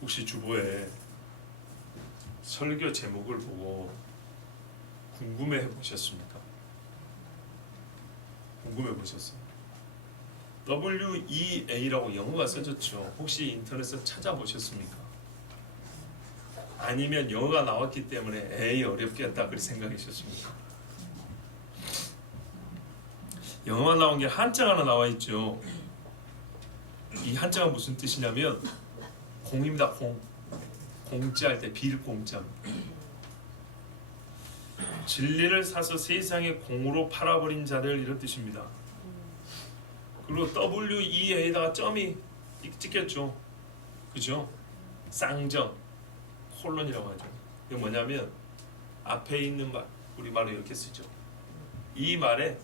혹시 주보에 설교 제목을 보고 궁금해 보셨습니까? 궁금해 보셨어요? WEA라고 영어가 써졌죠. 혹시 인터넷에서 찾아보셨습니까? 아니면 영어가 나왔기 때문에 에이 어렵겠다 그렇게 생각하셨습니까? 영어만 나온 게 한자가 하나 나와 있죠. 이 한자가 무슨 뜻이냐면 공입니다. 공짜할 때 빌공짜. 진리를 사서 세상에 공으로 팔아버린 자들, 이런 뜻입니다. 그리고 WEA에다가 점이 찍혔죠. 그죠? 쌍점, 콜론이라고 하죠. 이게 뭐냐면 앞에 있는 말, 우리말로 이렇게 쓰죠. 이 말에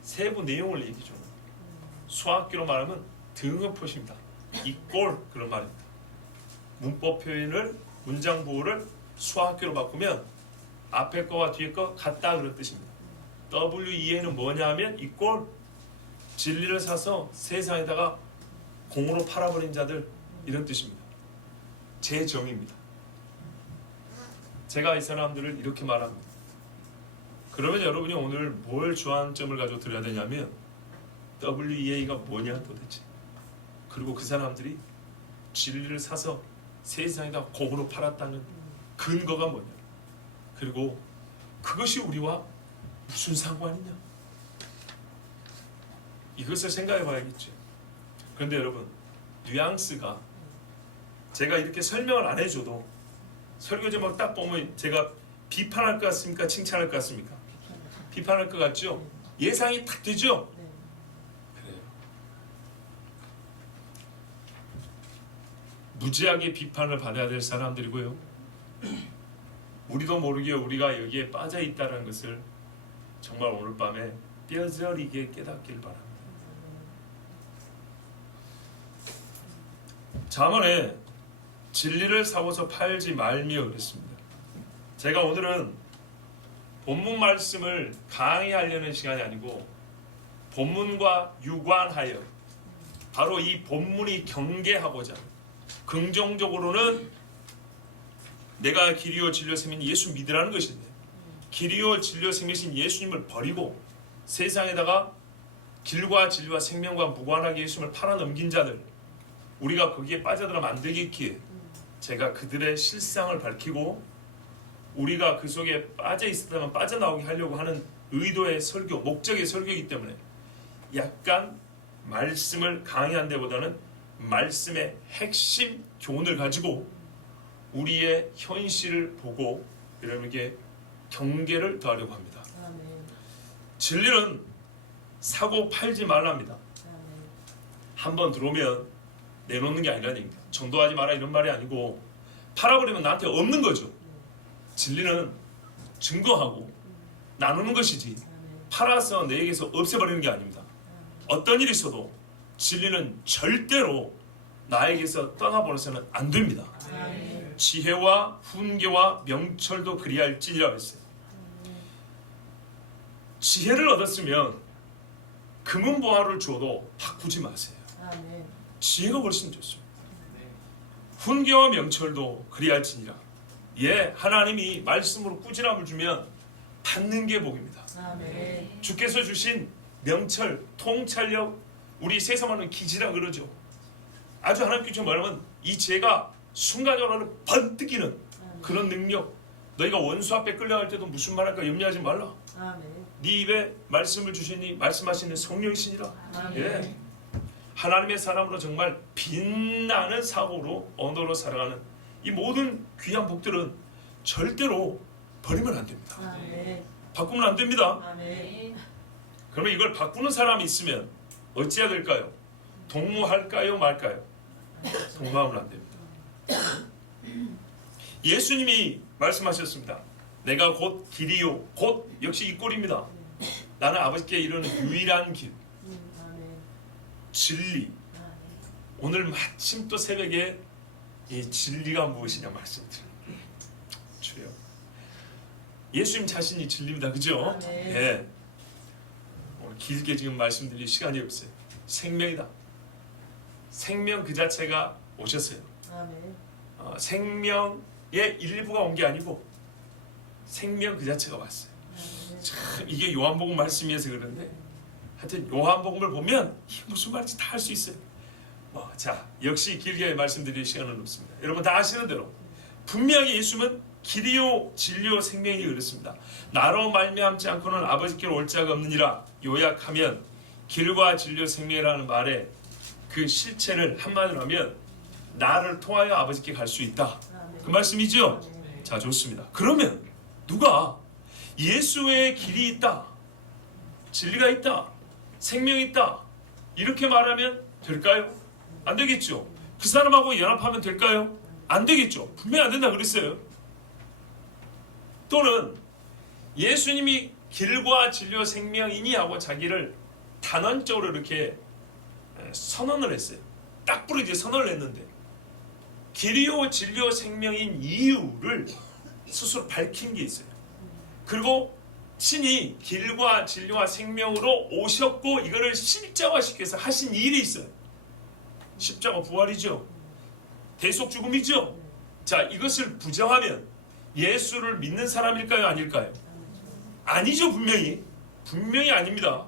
세부 내용을 얘기죠. 수학교로 말하면 등호표시입니다. 이꼴, 그런 말입니다. 문법 표현을, 문장 부호를 수학교로 바꾸면 앞에 거와 뒤에 거 같다, 그런 뜻입니다. WEA는 뭐냐면 이꼴 진리를 사서 세상에다가 공으로 팔아버린 자들, 이런 뜻입니다. 제 정의입니다. 제가 이 사람들을 이렇게 말합니다. 그러면 여러분이 오늘 뭘 주안점을 가지고 들어야 되냐면 WEA가 뭐냐 도대체, 그리고 그 사람들이 진리를 사서 세상에다 공으로 팔았다는 근거가 뭐냐, 그리고 그것이 우리와 무슨 상관이냐, 이것을 생각해 봐야겠죠. 그런데 여러분, 뉘앙스가 제가 이렇게 설명을 안 해줘도 설교 제목 딱 보면 제가 비판할 것 같습니까? 칭찬할 것 같습니까? 비판할 것 같죠? 예상이 딱 되죠? 그래요. 무지하게 비판을 받아야 될 사람들이고요. 우리도 모르게 우리가 여기에 빠져 있다는 것을 정말 오늘 밤에 뼈저리게 깨닫길 바랍니다. 잠언에 진리를 사고서 팔지 말며 그랬습니다. 제가 오늘은 본문 말씀을 강의하려는 시간이 아니고 본문과 유관하여 바로 이 본문이 경계하고자, 긍정적으로는 내가 길이요 진리요 생명인 예수 믿으라는 것인데, 길이요 진리요 생명이신 예수님을 버리고 세상에다가 길과 진리와 생명과 무관하게 예수님을 팔아넘긴 자들, 우리가 거기에 빠져들어면 안 되겠기에 제가 그들의 실상을 밝히고 우리가 그 속에 빠져 있었다면 빠져나오게 하려고 하는 의도의 설교, 목적의 설교이기 때문에 약간 말씀을 강의한 데보다는 말씀의 핵심 교훈을 가지고 우리의 현실을 보고 여러분에게 경계를 더하려고 합니다. 아멘. 진리는 사고 팔지 말랍니다. 한번 들어오면 내놓는 게 아니라는 얘기입니다. 전도하지 마라 이런 말이 아니고 팔아버리면 나한테 없는 거죠. 진리는 증거하고 나누는 것이지 팔아서 내게서 없애버리는 게 아닙니다. 어떤 일이 있어도 진리는 절대로 나에게서 떠나버려서는 안 됩니다. 지혜와 훈계와 명철도 그리할지니라 했어요. 지혜를 얻었으면 금은보화를 주어도 바꾸지 마세요. 지혜가 훨씬 좋습니다. 훈계와 명철도 그리할지니라. 예, 하나님이 말씀으로 꾸지람을 주면 받는 게 복입니다. 아멘. 주께서 주신 명철, 통찰력, 우리 세상말로 기지라 그러죠. 아주 하나님께서 말하면 이 지혜가 순간적으로 번뜩이는 그런 능력. 너희가 원수 앞에 끌려갈 때도 무슨 말할까 염려하지 말라. 아멘. 네 입에 말씀을 주시니 말씀하시는 성령이시니라. 예. 하나님의 사람으로 정말 빛나는 사고로 언어로 살아가는 이 모든 귀한 복들은 절대로 버리면 안 됩니다. 아멘. 바꾸면 안 됩니다. 아멘. 그러면 이걸 바꾸는 사람이 있으면 어찌해야 될까요? 동무할까요 말까요? 동무하면 안 됩니다. 예수님이 말씀하셨습니다. 내가 곧 길이요, 곧 역시 이 꼴입니다. 나는 아버지께 이르는 유일한 길, 진리. 오늘 마침 또 새벽에 이 진리가 무엇이냐 말씀드립니다. 주여, 예수님 자신이 진리입니다. 그죠? 네. 오늘 길게 지금 말씀드릴 시간이 없어요. 생명이다. 생명 그 자체가 오셨어요. 생명의 일부가 온 게 아니고 생명 그 자체가 왔어요. 참 이게 요한복음 말씀이어서 그런데 하여튼 요한복음을 보면 이게 무슨 말인지 다 알 수 있어요. 자, 역시 길게 말씀드릴 시간은 없습니다. 여러분 다 아시는 대로 분명히 예수는 길이요 진리요 생명이 그렇습니다. 나로 말미암지 않고는 아버지께로 올 자가 없느니라. 요약하면 길과 진리요 생명이라는 말의 그 실체를 한마디로 하면 나를 통하여 아버지께 갈 수 있다, 그 말씀이죠. 자, 좋습니다. 그러면 누가 예수의 길이 있다, 진리가 있다, 생명이 있다 이렇게 말하면 될까요? 안 되겠죠. 그 사람하고 연합하면 될까요? 안 되겠죠. 분명히 안 된다 그랬어요. 또는 예수님이 길과 진리와 생명이니 하고 자기를 단언적으로 이렇게 선언을 했어요. 딱 부르게 선언을 했는데 길이요 진리요 생명인 이유를 스스로 밝힌 게 있어요. 그리고 신이 길과 진리와 생명으로 오셨고 이거를 실제화시켜서 위해서 하신 일이 있어요. 십자가 부활이죠. 대속 죽음이죠. 자, 이것을 부정하면 예수를 믿는 사람일까요? 아닐까요? 아니죠. 분명히 아닙니다.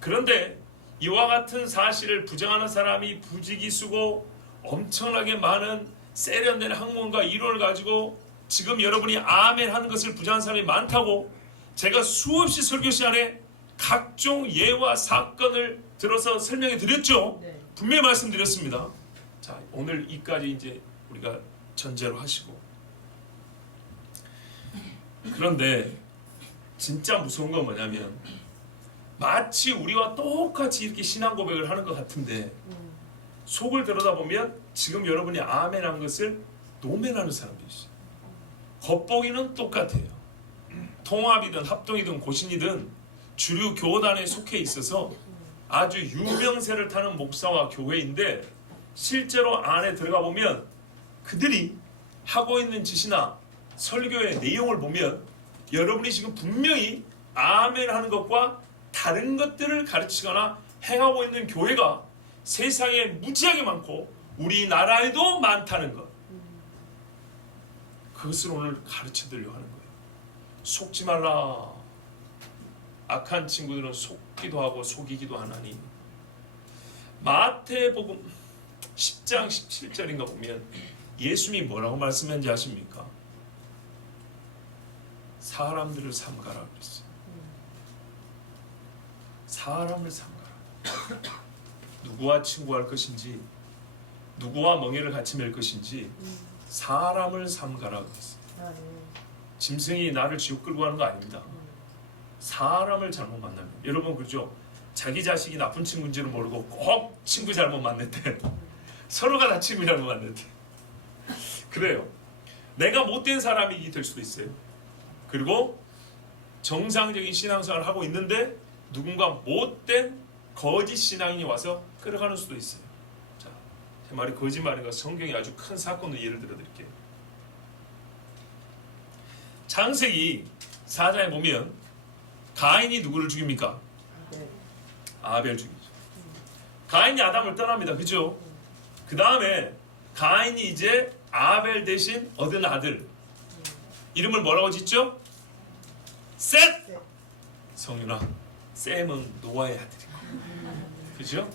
그런데 이와 같은 사실을 부정하는 사람이 부지기수고 엄청나게 많은 세련된 학문과 이론을 가지고 지금 여러분이 아멘 하는 것을 부정하는 사람이 많다고 제가 수없이 설교 시간에 각종 예와 사건을 들어서 설명해 드렸죠. 분명히 말씀드렸습니다. 자, 오늘 이까지 이제 우리가 전제로 하시고, 그런데 진짜 무서운 건 뭐냐면 마치 우리와 똑같이 이렇게 신앙 고백을 하는 것 같은데 속을 들여다보면 지금 여러분이 아멘 한 것을 노멘하는 사람들이 있어요. 겉보기는 똑같아요. 통합이든 합동이든 고신이든 주류 교단에 속해 있어서 아주 유명세를 타는 목사와 교회인데 실제로 안에 들어가 보면 그들이 하고 있는 짓이나 설교의 내용을 보면 여러분이 지금 분명히 아멘 하는 것과 다른 것들을 가르치거나 행하고 있는 교회가 세상에 무지하게 많고 우리나라에도 많다는 것, 그것을 오늘 가르쳐 드리려고 하는 거예요. 속지 말라. 악한 친구들은 속기도 하고 속이기도 하나니. 마태복음 10장 17절인가 보면 예수님이 뭐라고 말씀했는지 아십니까? 사람들을 삼가라 그랬어요. 사람을 삼가라. 누구와 친구할 것인지, 누구와 멍에를 같이 맬 것인지 사람을 삼가라 그랬어요. 짐승이 나를 지옥 끌고 가는 거 아닙니다. 사람을 잘못 만나면, 여러분 그죠? 자기 자식이 나쁜 친구인지를 모르고 꼭 친구 잘못 만났대. 서로가 다 친구 잘못 만났대. 그래요. 내가 못된 사람이 될 수도 있어요. 그리고 정상적인 신앙생활을 하고 있는데 누군가 못된 거짓 신앙인이 와서 끌어가는 수도 있어요. 자, 제 말이 거짓말인가? 성경에 아주 큰 사건을 예를 들어 드릴게요. 창세기 4장에 보면 가인이 누구를 죽입니까? 아벨 죽이죠. 가인이 아담을 떠납니다. 그죠? 그 다음에 가인이 이제 아벨 대신 얻은 아들, 이름을 뭐라고 짓죠? 셋! 성윤아, 셈은 노아의 아들이고, 그죠?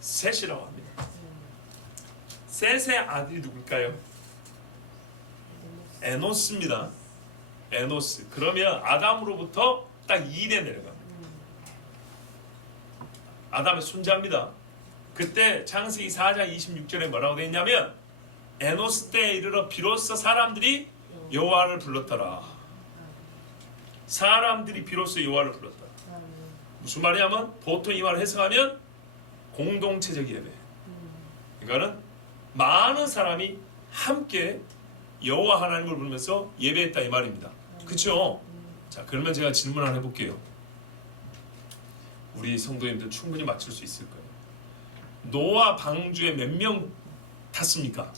셋이라고 합니다. 셋의 아들이 누굴까요? 에노스입니다. 에노스. 그러면 아담으로부터 딱 2대 내려갑니다. 아담의 손자입니다. 그때 창세기 4장 26절에 뭐라고 되어 있냐면 에노스 때에 이르러 비로소 사람들이 여호와를 불렀더라. 사람들이 비로소 여호와를 불렀더라. 무슨 말이냐면 보통 이 말을 해석하면 공동체적 예배. 그러니까는 많은 사람이 함께 여호와 하나님을 부르면서 예배했다 이 말입니다. 그렇죠? 자, 그러면 제가 질문 하나 해볼게요. 우리 성도님들 충분히 맞출 수 있을 거예요. 노아 방주에 몇 명 탔습니까?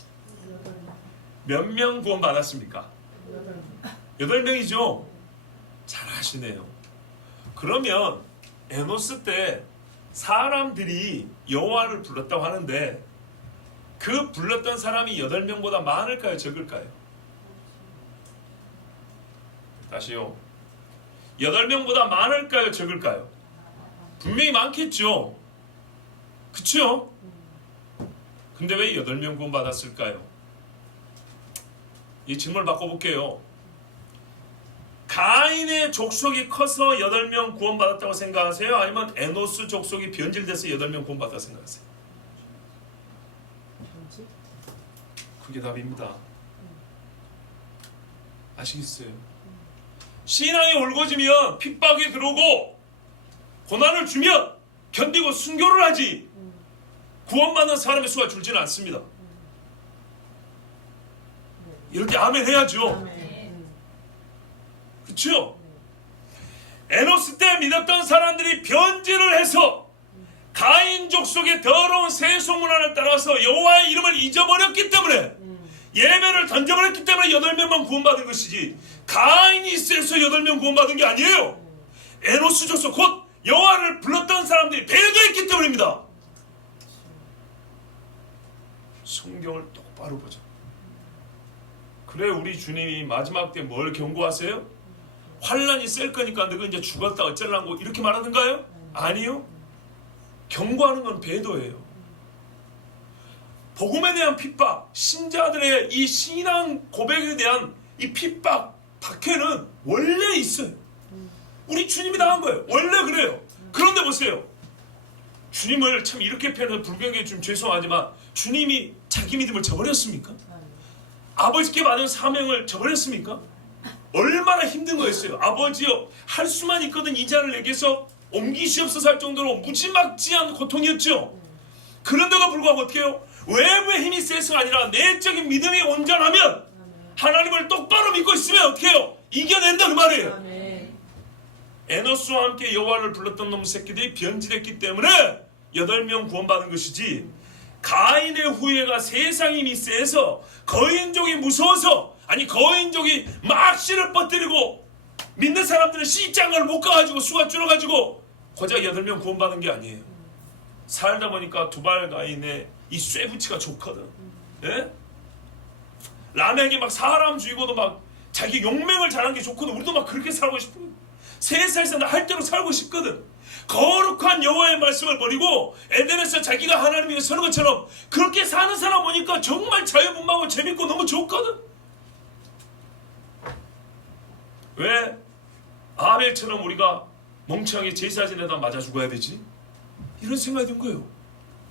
몇 명 구원 받았습니까? 8명이죠. 잘 아시네요. 그러면 에노스 때 사람들이 여호와를 불렀다고 하는데 그 불렀던 사람이 8명보다 많을까요? 적을까요? 다시요. 8명보다 많을까요? 적을까요? 분명히 많겠죠. 그쵸? 근데 왜 8명 구원받았을까요? 이 질문을 바꿔볼게요. 가인의 족속이 커서 8명 구원받았다고 생각하세요? 아니면 에노스 족속이 변질돼서 8명 구원받았다고 생각하세요? 그게 답입니다. 아시겠어요? 신앙이 올고지면 핍박이 들어오고 고난을 주면 견디고 순교를 하지 구원받는 사람의 수가 줄지는 않습니다. 이럴 때 아멘 해야죠. 그렇죠? 에노스 때 믿었던 사람들이 변질을 해서 가인 족속의 더러운 세속 문화를 따라서 여호와의 이름을 잊어버렸기 때문에 예배를 던져버렸기 때문에 8명만 구원받은 것이지 가인이 세서 8명 구원받은 게 아니에요. 에노스 족속 곧 여호와를 불렀던 사람들이 배도했기 때문입니다. 성경을 똑바로 보자. 그래 우리 주님이 마지막 때 뭘 경고하세요? 환란이 셀 거니까 너가 이제 죽었다 어쩌려고 이렇게 말하는가요? 아니요. 경고하는 건 배도예요. 복음에 대한 핍박, 신자들의 이 신앙 고백에 대한 이 핍박, 박해는 원래 있어요. 우리 주님이 당한 거예요. 원래 그래요. 그런데 보세요. 주님을 참 이렇게 표현해서 불경에 좀 죄송하지만 주님이 자기 믿음을 저버렸습니까? 아버지께 받은 사명을 저버렸습니까? 얼마나 힘든 거였어요. 아버지여 할 수만 있거든 이 자를 내게서 옮기시옵소서 할 정도로 무지막지한 고통이었죠. 그런데도 불구하고 어떻게 해요? 외부의 힘이 세서가 아니라 내적인 믿음이 온전하면 하나님을 똑바로 믿고 있으면 어떻게 해요? 이겨낸다 그 말이에요. 에노스와 함께 여호와를 불렀던 놈 새끼들이 변질했기 때문에 8명 구원받은 것이지 가인의 후예가 세상 힘이 세서 거인족이 무서워서 아니 거인족이 막 씨를 뻗뜨리고 믿는 사람들은 씨장을 못 가가지고 수가 줄어가지고 고작 8명 구원받은 게 아니에요. 살다 보니까 두발 가인의 이 쇠붙이가 좋거든. 예? 라멕이 막 사람 죽이고도 막 자기 용맹을 잘한 게 좋거든. 우리도 막 그렇게 살고 싶거든. 세상에서 나 할 대로 살고 싶거든. 거룩한 여호와의 말씀을 버리고 에덴에서 자기가 하나님 위에 서는 것처럼 그렇게 사는 사람 보니까 정말 자유분방하고 재밌고 너무 좋거든. 왜 아벨처럼 우리가 멍청하게 제사 지내다 맞아 죽어야 되지? 이런 생각이 든 거예요.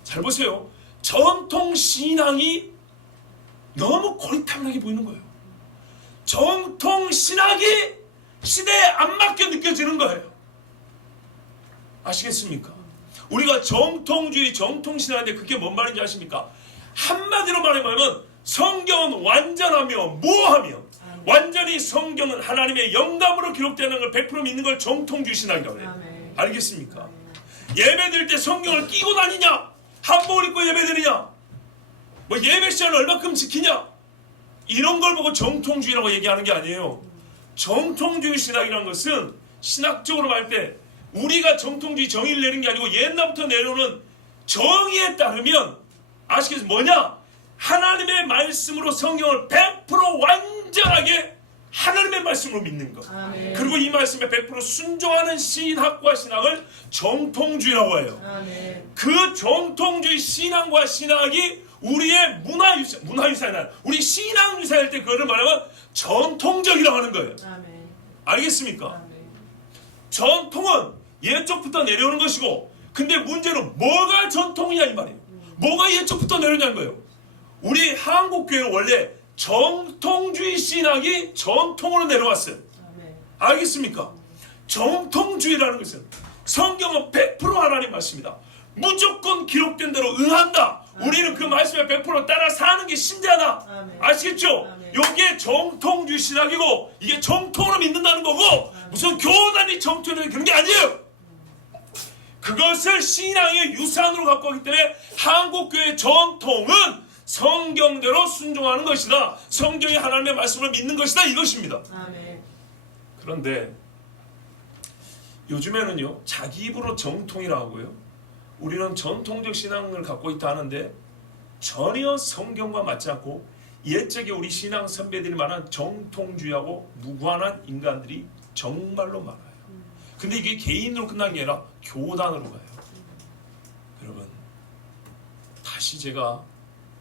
잘 보세요. 전통 신앙이 너무 고리타분하게 보이는 거예요. 전통 신학이 시대에 안 맞게 느껴지는 거예요. 아시겠습니까? 우리가 정통주의, 정통신학인데 그게 뭔 말인지 아십니까? 한마디로 말하면 성경은 완전하며 무하며 완전히 성경은 하나님의 영감으로 기록되는 걸 100% 믿는 걸 정통주의 신학이라고 해요. 알겠습니까? 예배드릴 때 성경을 끼고 다니냐? 한복을 입고 예배드리냐? 뭐 예배 시간을 얼마큼 지키냐? 이런 걸 보고 정통주의라고 얘기하는 게 아니에요. 정통주의 신학이라는 것은 신학적으로 말할 때 우리가 정통주의 정의를 내는 게 아니고 옛날부터 내려오는 정의에 따르면 아시겠어요? 뭐냐? 하나님의 말씀으로 성경을 100% 완전하게 하나님의 말씀으로 믿는 것. 아멘. 그리고 이 말씀에 100% 순종하는 신학과 신학을 정통주의라고 해요. 아멘. 그 정통주의 신앙과 신학이 우리의 문화유산이나 우리 신앙유산일 때 그거를 말하면 전통적이라고 하는 거예요. 아멘. 알겠습니까? 아멘. 전통은 옛적부터 내려오는 것이고 근데 문제는 뭐가 전통이냐 이 말이에요. 뭐가 옛적부터 내려오냐는 거예요. 우리 한국교회는 원래 정통주의 신학이 전통으로 내려왔어요. 알겠습니까? 정통주의라는 것은 성경은 100% 하나님 말씀이다. 무조건 기록된 대로 응한다. 우리는 그 말씀에 100% 따라 사는 게 신자다. 아시겠죠? 이게 정통주의 신학이고 이게 정통으로 믿는다는 거고 무슨 교단이 정통이라는 그런 게 아니에요. 그것을 신앙의 유산으로 갖고 오기 때문에 한국교회의 전통은 성경대로 순종하는 것이다. 성경이 하나님의 말씀을 믿는 것이다. 이것입니다. 아멘. 그런데 요즘에는요. 자기 입으로 정통이라고 하고요. 우리는 전통적 신앙을 갖고 있다 하는데 전혀 성경과 맞지 않고 옛적에 우리 신앙 선배들이 말한 정통주의하고 무관한 인간들이 정말로 많아요. 근데 이게 개인으로 끝난 게 아니라 교단으로 가요. 여러분, 다시 제가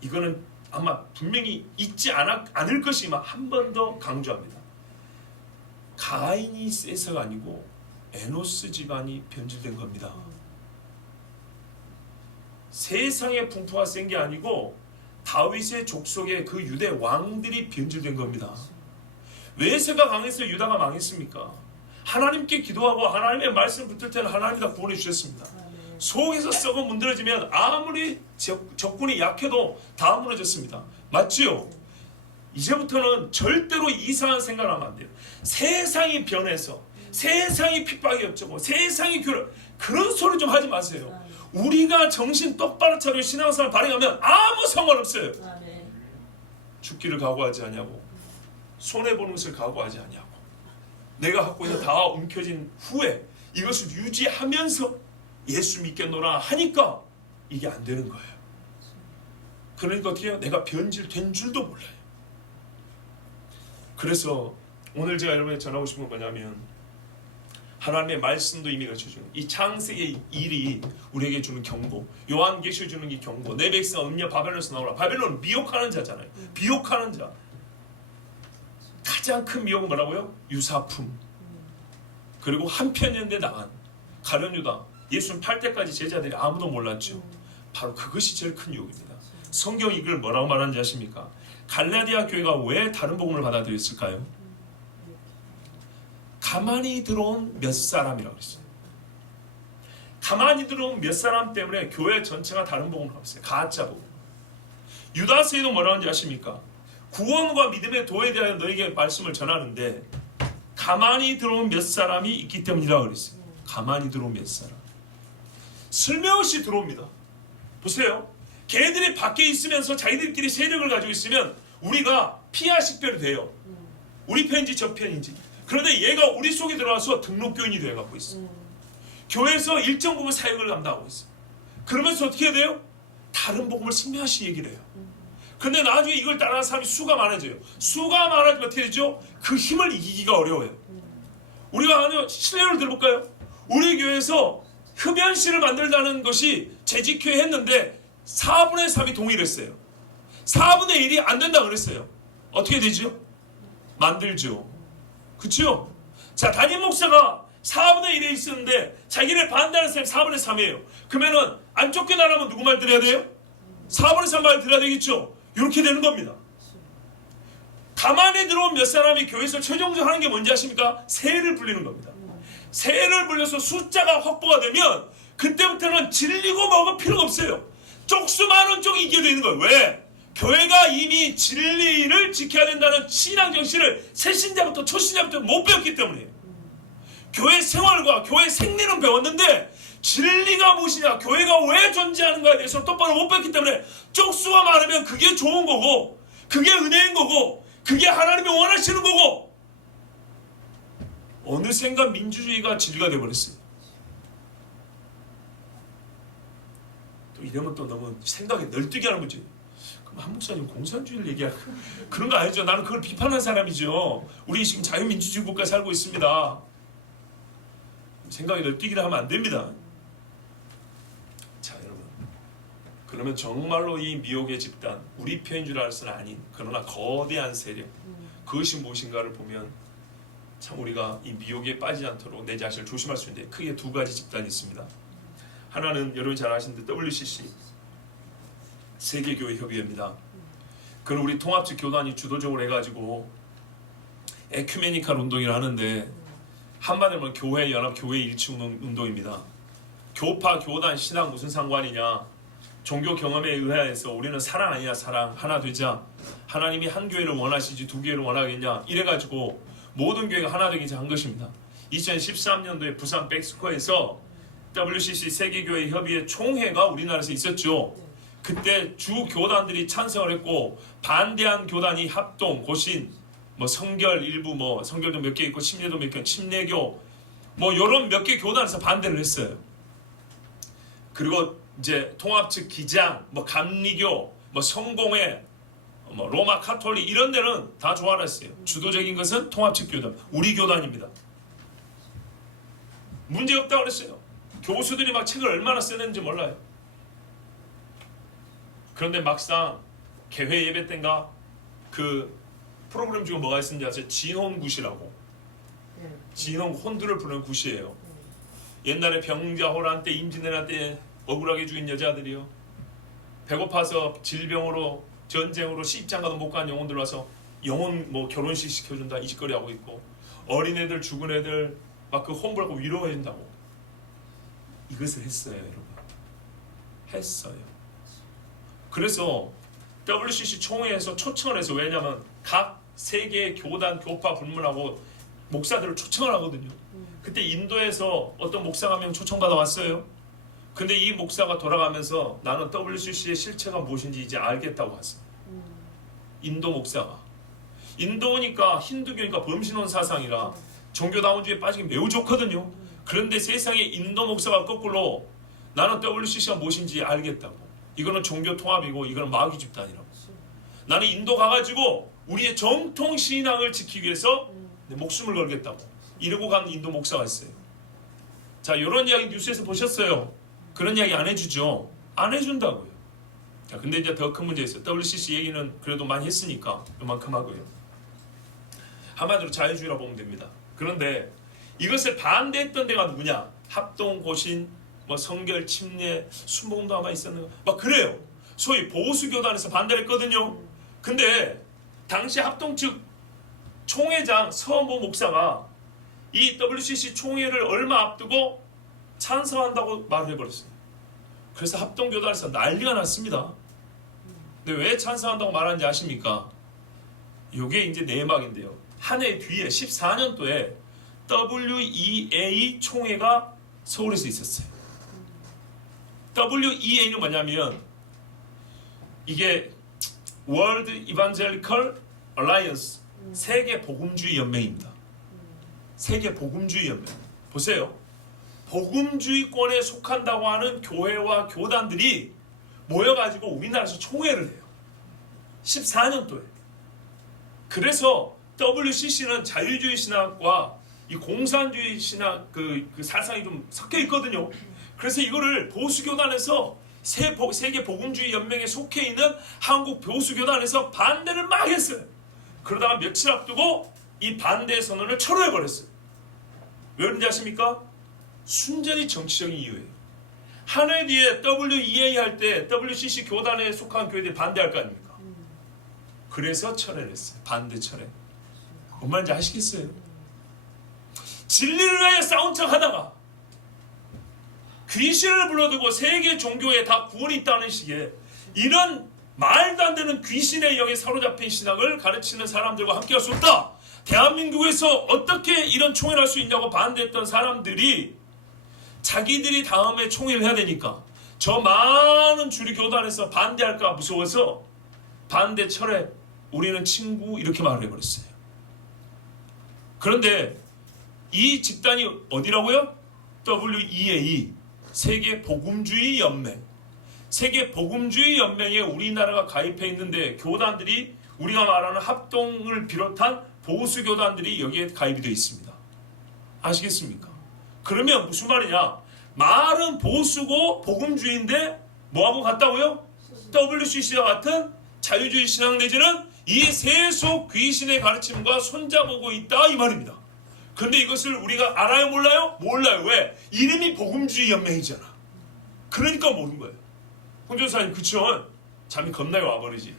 이거는 아마 분명히 잊지 않을 것이지만 한 번 더 강조합니다. 가인이 세서가 아니고 에노스 집안이 변질된 겁니다. 세상의 풍토가 센 게 아니고 다윗의 족속의 그 유대 왕들이 변질된 겁니다. 왜 세가 강해서 유다가 망했습니까? 하나님께 기도하고 하나님의 말씀 붙을 때는 하나님이 다 구원해 주셨습니다. 속에서 썩어 문드러지면 아무리 적군이 약해도 다 무너졌습니다. 맞지요? 이제부터는 절대로 이상한 생각을 하면 안 돼요. 세상이 변해서 세상이 핍박이 없고 세상이 그런 소리 좀 하지 마세요. 우리가 정신 똑바로 차리고 신앙생활 발휘하면 아무 상관없어요. 죽기를 각오하지 아니하고 손해보는 것을 각오하지 아니하고 내가 갖고 있는 다 움켜진 후에 이것을 유지하면서 예수 믿겠노라 하니까 이게 안 되는 거예요. 그러니까 어떻게 해요? 내가 변질된 줄도 몰라요. 그래서 오늘 제가 여러분에게 전하고 싶은 건 뭐냐면 하나님의 말씀도 이미 가르쳐주는 이 창세기의 일이 우리에게 주는 경고, 요한계시를 주는 이 경고, 내 백성 음녀 바벨론에서 나오라. 바벨론은 미혹하는 자잖아요. 비혹하는 자. 가장 큰 미혹은 뭐라고요? 유사품. 그리고 한편연대 나간 가룟 유다. 예수는 팔 때까지 제자들이 아무도 몰랐죠. 바로 그것이 제일 큰 유혹입니다. 성경이 이걸 뭐라고 말하는지 아십니까? 갈라디아 교회가 왜 다른 복음을 받아들였을까요? 가만히 들어온 몇 사람이라고 그랬어요. 가만히 들어온 몇 사람 때문에 교회 전체가 다른 복음을 받았어요. 가짜 복음. 유다서에도 뭐라고 하는지 아십니까? 구원과 믿음의 도에 대하여 너에게 말씀을 전하는데 가만히 들어온 몇 사람이 있기 때문이라고 그랬어요. 가만히 들어온 몇 사람. 슬며시 들어옵니다. 보세요. 걔들이 밖에 있으면서 자기들끼리 세력을 가지고 있으면 우리가 피하 식별이 돼요. 우리 편인지 저 편인지. 그런데 얘가 우리 속에 들어와서 등록교인이 되어갖고 있어. 교회에서 일정 부분 사역을 감당하고 있어. 그러면서 어떻게 해야 돼요? 다른 복음을 슬며시 얘기를 해요. 근데 나중에 이걸 따라하는 사람이 수가 많아져요. 수가 많아지면 어떻게 되죠? 그 힘을 이기기가 어려워요. 우리가 아니요 실례를 들어볼까요? 우리 교회에서 흡연실을 만들자는 것이 재직회 했는데 4분의 3이 동의를 했어요. 4분의 1이 안 된다 그랬어요. 어떻게 되죠? 만들죠. 그렇죠? 자, 담임 목사가 4분의 1에 있었는데 자기를 반대하는 사람이 4분의 3이에요. 그러면은 안 쫓겨나려면 누구 말 들어야 돼요? 4분의 3 말 들어야 되겠죠? 이렇게 되는 겁니다. 가만히 들어온 몇 사람이 교회에서 최종적으로 하는 게 뭔지 아십니까? 세를 불리는 겁니다. 세를 불려서 숫자가 확보가 되면 그때부터는 질리고 뭐가 필요가 없어요. 쪽수 많은 쪽이 이겨야 되는 거예요. 왜? 교회가 이미 진리를 지켜야 된다는 신앙 정신을 새신자부터 초신자부터 못 배웠기 때문이에요. 교회 생활과 교회 생리는 배웠는데 진리가 무엇이냐, 교회가 왜 존재하는가에 대해서 똑바로 못 배웠기 때문에 쪽수가 많으면 그게 좋은 거고 그게 은혜인 거고 그게 하나님이 원하시는 거고 어느샌가 민주주의가 진리가 되어버렸어요. 또 이러면 또 너무 생각이 널뛰게 하는 거지. 그럼 한 목사님 공산주의를 얘기하고 그런 거 아니죠. 나는 그걸 비판한 사람이죠. 우리 지금 자유민주주의 국가에 살고 있습니다. 생각이 널뛰기를 하면 안 됩니다. 자, 여러분, 그러면 정말로 이 미혹의 집단, 우리 편인 줄 알았으나 아닌 그러나 거대한 세력, 그것이 무엇인가를 보면 참 우리가 이 미혹에 빠지지 않도록 내 자신을 조심할 수 있는데 크게 두 가지 집단이 있습니다. 하나는 여러분이 잘 아시는데 WCC 세계교회 협의회입니다. 그건 우리 통합적 교단이 주도적으로 해가지고 에큐메니컬 운동을 하는데 한마디로 말하면 교회 연합, 교회 일치 운동입니다. 교파, 교단, 신앙 무슨 상관이냐? 종교 경험에 의해서 우리는 사랑 아니냐, 사랑 하나 되자. 하나님이 한 교회를 원하시지 두 교회를 원하겠냐? 이래가지고 모든 교회가 하나 되기 한 것입니다. 2013년도에 부산 백스코에서 WCC 세계교회 협의회 총회가 우리나라에서 있었죠. 그때 주 교단들이 찬성을 했고 반대한 교단이 합동, 고신, 뭐 성결 일부, 뭐 성결도 몇 개 있고 침례도 몇 개, 침례교 뭐 이런 몇 개 교단에서 반대를 했어요. 그리고 이제 통합 측 기장, 뭐 감리교, 뭐 뭐 성공회, 뭐 로마 카톨릭 이런 데는 다 좋아했어요. 주도적인 것은 통합적 교단, 우리 교단입니다. 문제 없다고 그랬어요. 교수들이 막 책을 얼마나 쓰는지 몰라요. 그런데 막상 개회 예배 때인가 그 프로그램 중에 뭐가 있었는지 아세요? 진혼굿이라고. 진혼, 혼두를 부르는 굿이에요. 옛날에 병자호란 때, 임진왜란 때 억울하게 죽인 여자들이요, 배고파서 질병으로 전쟁으로 시집장가도 못 간 영혼들 와서 영혼 뭐 결혼식 시켜준다 이 짓거리 하고 있고, 어린애들 죽은 애들 막 그 혼부하고 위로해준다고. 이것을 했어요, 여러분. 했어요. 그래서 WCC 총회에서 초청을 해서, 왜냐하면 각 세계의 교단, 교파 불문하고 목사들을 초청을 하거든요. 그때 인도에서 어떤 목사가 한 명 초청받아 왔어요. 근데 이 목사가 돌아가면서 나는 WCC의 실체가 무엇인지 이제 알겠다고 왔어요. 인도 목사가. 인도니까 힌두교니까 범신론 사상이라 종교다원주의에 빠지기 매우 좋거든요. 그런데 세상에 인도 목사가 거꾸로 나는 WCC가 무엇인지 알겠다고. 이거는 종교 통합이고 이거는 마귀 집단이라고. 나는 인도 가가지고 우리의 정통 신앙을 지키기 위해서 내 목숨을 걸겠다고 이러고 간 인도 목사가 있어요. 자, 이런 이야기 뉴스에서 보셨어요? 그런 이야기 안 해주죠. 안 해준다고요. 자, 근데 이제 더 큰 문제 있어요. WCC 얘기는 그래도 많이 했으니까 이만큼 하고요. 한마디로 자유주의라 보면 됩니다. 그런데 이것을 반대했던 데가 누구냐? 합동, 고신, 뭐 성결, 침례, 순복음도 아마 있었는가? 막 그래요. 소위 보수 교단에서 반대를 했거든요. 근데 당시 합동 측 총회장 서모 목사가 이 WCC 총회를 얼마 앞두고 찬성한다고 말을 해버렸어요. 그래서 합동교단에서 난리가 났습니다. 근데 왜 찬성한다고 말하는지 아십니까? 이게 이제 내막인데요. 한 해 뒤에 14년도에 WEA 총회가 서울에서 있었어요. WEA는 뭐냐면 이게 World Evangelical Alliance, 세계 복음주의 연맹입니다. 세계 복음주의 연맹. 보세요. 복음주의권에 속한다고 하는 교회와 교단들이 모여가지고 우리나라에서 총회를 해요. 14년도에. 그래서 WCC는 자유주의 신학과 이 공산주의 신학 그 사상이 좀 섞여 있거든요. 그래서 이거를 보수교단에서 세계 복음주의 연맹에 속해 있는 한국 보수교단에서 반대를 막 했어요. 그러다가 며칠 앞두고 이 반대 선언을 철회해버렸어요. 왜 그런지 아십니까? 순전히 정치적인 이유예요. 한 해 뒤에 WEA 할 때 WCC 교단에 속한 교회들이 반대할 거 아닙니까? 그래서 철회를 했어요. 반대 철회. 뭔 말인지 아시겠어요? 진리를 위하여 싸운 척 하다가 귀신을 불러두고 세계 종교에 다 구원이 있다는 식의 이런 말도 안 되는 귀신의 영에 사로잡힌 신학을 가르치는 사람들과 함께할 수 없다. 대한민국에서 어떻게 이런 총회를 할 수 있냐고 반대했던 사람들이 자기들이 다음에 총회를 해야 되니까 저 많은 주류 교단에서 반대할까 무서워서 반대 철회, 우리는 친구 이렇게 말을 해버렸어요. 그런데 이 집단이 어디라고요? WEA, 세계 복음주의 연맹. 세계 복음주의 연맹에 우리나라가 가입해 있는데 교단들이 우리가 말하는 합동을 비롯한 보수 교단들이 여기에 가입이 되어 있습니다. 아시겠습니까? 그러면 무슨 말이냐? 말은 보수고 복음주의인데 뭐하고 같다고요? WCC와 같은 자유주의 신앙 내지는 이 세속 귀신의 가르침과 손잡고 있다 이 말입니다. 근데 이것을 우리가 알아요 몰라요? 몰라요. 왜? 이름이 복음주의 연맹이잖아. 그러니까 모르는 거예요. 홍전사님 그쵸? 잠이 겁나게 와버리지.